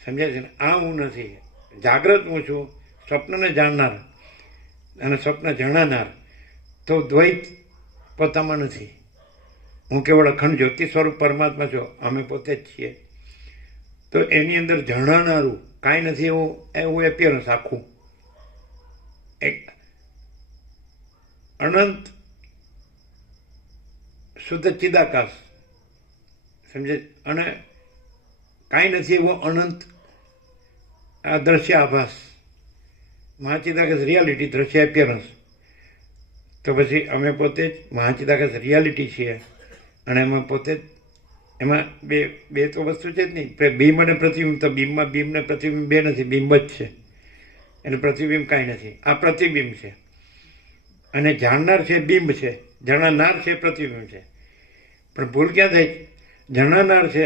સમજાય છે ને? આ હું નથી. જાગ્રત હું છું, સ્વપ્નને જાણનાર અને સ્વપ્ન જણાનાર, તો દ્વૈત પોતામાં નથી. હું કેવળ અખંડ જ્યોતિ સ્વરૂપ પરમાત્મા છું, અમે પોતે જ છીએ. તો એની અંદર જણાનારું કાંઈ નથી એવું એપિયરન્સ આખું એક અનંત શુદ્ધ ચિદાકાશ, સમજે? અને કાંઈ નથી એવો અનંત આ દ્રશ્ય આભાસ, મહાચિદાકાશ રિયાલિટી, દ્રશ્ય એપિયરન્સ. તો પછી અમે પોતે જ મહાચિદાકાશ રિયાલિટી છીએ. અને એમાં પોતે જ એમાં બે તો વસ્તુ છે જ નહીં. બિંબ અને પ્રતિબિંબ, તો બિંબમાં બિંબ ને પ્રતિબિંબ બે નથી, બિંબ જ છે. એટલે પ્રતિબિંબ કાંઈ નથી, આ પ્રતિબિંબ છે. અને જાણનાર છે બિંબ છે, જણાનાર છે પ્રતિબિંબ છે. પણ ભૂલ ક્યાં થાય? જણાનાર છે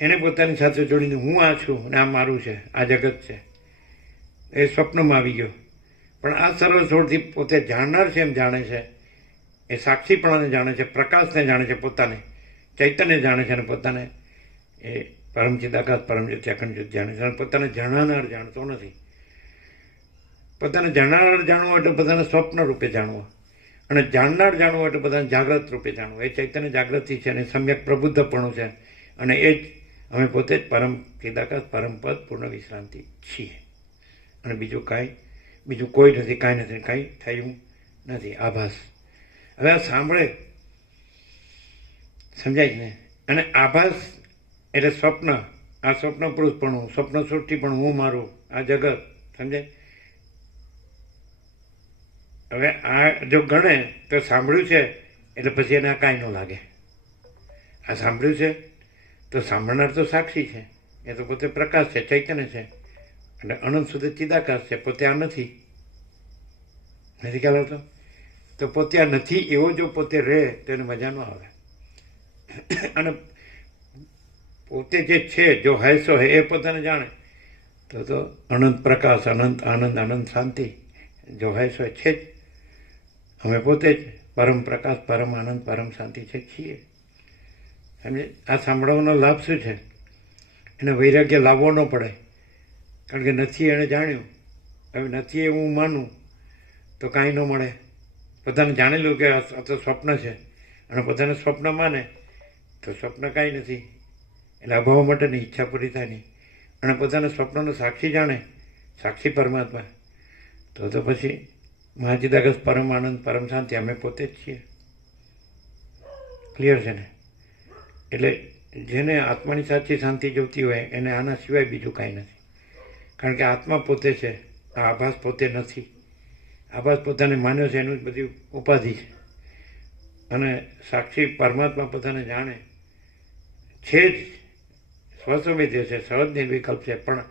એને પોતાની સાથે જોડીને હું આ છું ને આ મારું છે, આ જગત છે, એ સ્વપ્નમાં આવી ગયો. પણ આ સર્વ છોડથી પોતે જાણનાર છે એમ જાણે છે, એ સાક્ષીપણાને જાણે છે, પ્રકાશને જાણે છે, પોતાને ચૈતન્ય જાણે છે, અને પોતાને એ પરમ ચિદાકાશ પરમ જ્યોતિ અખંડ જ્યોતિ જાણે છે. અને પોતાને જણાનાર જાણતો નથી. પોતાને જણાનાર જાણવો એટલે પોતાને સ્વપ્ન રૂપે જાણવો, અને જાણનાર જાણવો એટલે પોતાને જાગ્રત રૂપે જાણવું. એ ચૈતન્ય જાગૃતિ છે અને સમ્યક પ્રબુદ્ધપણું છે. અને એ જ અમે પોતે જ પરમ ચિદાકાશ પરમ પદ પૂર્ણ વિશ્રાંતિ છીએ. અને બીજું કોઈ નથી, કાંઈ નથી, કાંઈ થયું નથી. આભાસ. હવે આ સાંભળે, સમજાય છે ને? અને આભાસ એટલે સ્વપ્ન. આ સ્વપ્ન પુરુષપણું, સ્વપ્ન સૃષ્ટિ પણ હું મારું, આ જગત. સમજાય? હવે આ જો ગણે તો સાંભળ્યું છે એટલે પછી એને આ કાંઈ ન લાગે. આ સાંભળ્યું છે તો સાંભળનાર તો સાક્ષી છે, એ તો પોતે પ્રકાશ છે, ચૈતન્ય છે, એટલે અનંત સુધી ચિદાકાશ છે. પોતે આ નથી ખ્યાલ આવતો? તો પોતે આ નથી એવો જો પોતે રહે તો એને મજા ન આવે. અને પોતે જે છે, જો હૈસો હે, એ પોતાને જાણે તો અનંત પ્રકાશ, અનંત આનંદ, અનંત શાંતિ જો હૈસો છે જ. અમે પોતે જ પરમ પ્રકાશ, પરમ આનંદ, પરમ શાંતિ છે છીએ. સમજે? આ સાંભળવાનો લાભ શું છે? એને વૈરાગ્ય લાવવો ન પડે, કારણ કે નથી એણે જાણ્યું. હવે નથી એવું હું માનું તો કાંઈ ન મળે. પોતાને જાણેલું કે આ તો સ્વપ્ન છે, અને પોતાને સ્વપ્ન માને તો સ્વપ્ન કાંઈ નથી, એટલે અભાવ માટેની ઈચ્છા પૂરી થાય નહીં. અને પોતાના સ્વપ્નનો સાક્ષી જાણે, સાક્ષી પરમાત્મા, તો પછી મહાચિદાકાશ, પરમ આનંદ, પરમ શાંતિ અમે પોતે જ છીએ. ક્લિયર છે ને? એટલે જેને આત્માની સાચી શાંતિ જોતી હોય એને આના સિવાય બીજું કાંઈ નથી. કારણ કે આત્મા પોતે છે, આ આભાસ પોતે નથી. આભાસ પોતાને માન્યો છે એનું જ બધી ઉપાધિ છે. અને સાક્ષી પરમાત્મા પોતાને જાણે છે જ, સ્વસ્વવિદ્ય છે, સહજ નિર્વિકલ્પ છે. પણ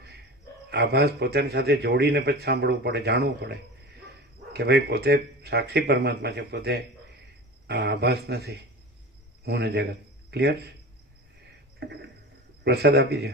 આભાસ પોતાની સાથે જોડીને પછી સાંભળવું પડે, જાણવું પડે કે ભાઈ પોતે સાક્ષી પરમાત્મા છે, પોતે આ આભાસ નથી, હું ને જગત. ક્લિયર? પ્રસાદ આપી દે.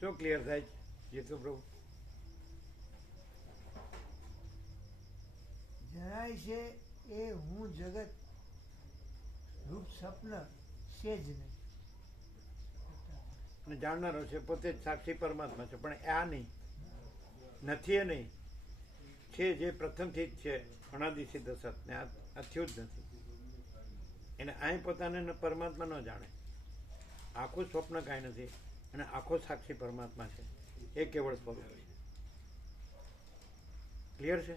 શું ક્લિયર થાય છે? જીતુ પ્રભુ જણાય છે એ હું જગત રૂપ સ્વપ્ન છે જ નહીં. અને જાણનારો છે પોતે જ સાક્ષી પરમાત્મા છે, પણ આ નહીં, નથી એ નહીં, છે જે પ્રથમથી જ છે, અનાદિ સિદ્ધ સત ને આ થયું જ નથી. એને અહીં પોતાને પરમાત્મા ન જાણે. આખું સ્વપ્ન કાંઈ નથી, અને આખો સાક્ષી પરમાત્મા છે, એ કેવળ સ્વરૂપ છે. ક્લિયર છે?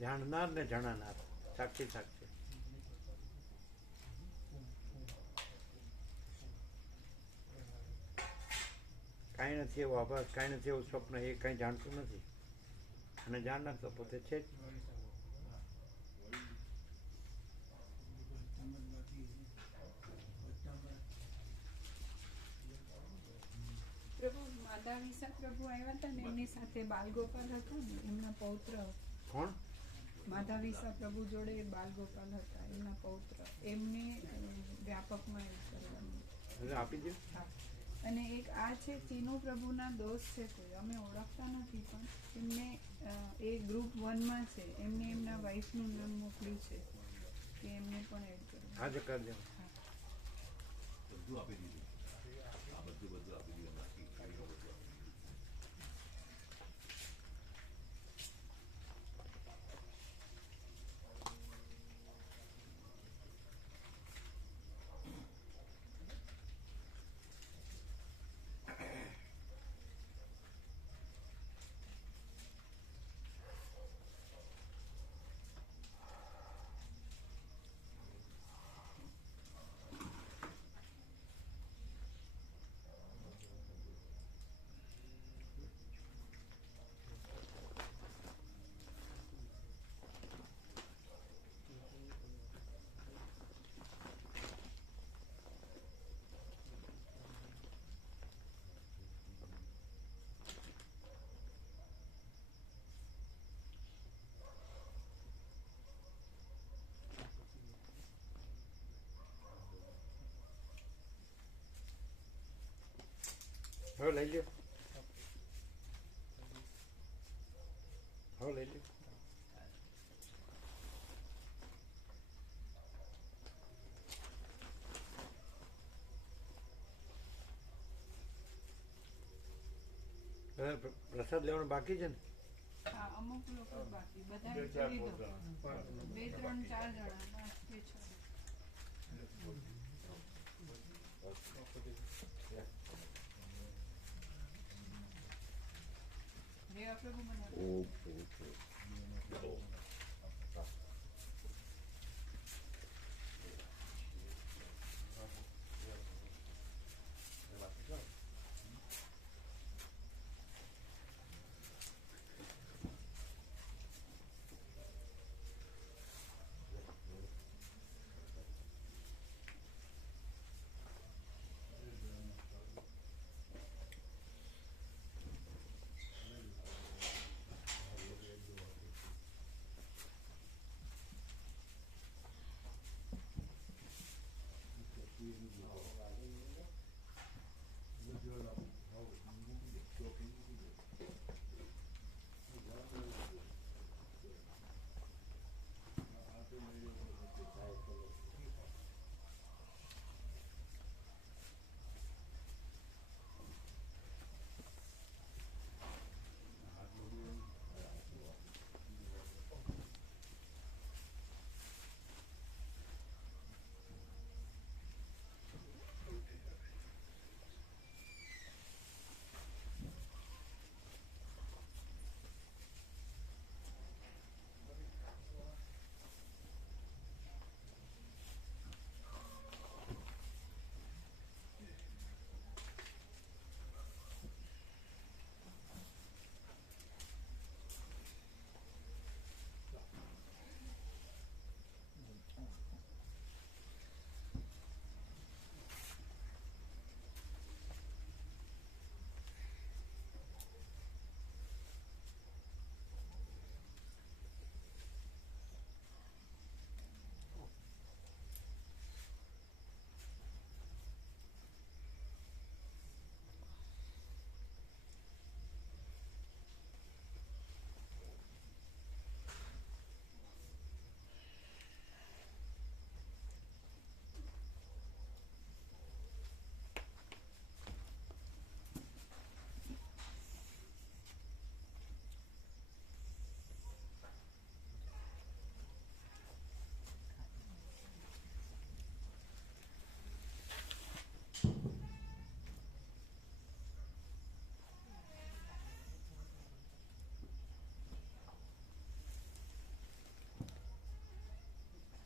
જાણનાર ને જણાનાર, સાક્ષી સાક્ષી. કાંઈ નથી એવો આભાસ, કાંઈ નથી એવું સ્વપ્ન, એ કાંઈ જાણતું નથી. અને જાણનાર તો પોતે છે જ. માધવીસા પ્રભુ આવ્યા હતા ને, એમની સાથે બાલગોપાલ હતો ને, એમના પૌત્ર. કોણ? માધવીસા પ્રભુ જોડે બાલગોપાલ હતા, એમના પૌત્ર. એમને વ્યાપકમાં એવું કરવાનું આપી દે. અને એક આ છે ચીનુ પ્રભુના દોસ્ત છે, કોઈ અમે ઓળખતા નથી, પણ એમને એ ગ્રુપ 1 માં છે, એમને એમના વાઈફનું નામ મોકલ્યું છે કે એમને પણ એડ કરવું. આજે કરજો. બધું આપી દીધું, આ બધું આપી દીધું. હવે લઈ લ્યો, હવે લઈ લ્યો. પ્રસાદ લેવાનું બાકી છે ને? હા, અમુક લોકો બાકી બધા લીધો 2 3 4 જણા બસ 2 6 રે આપણે કો બના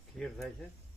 ક્લિયર થાય છે?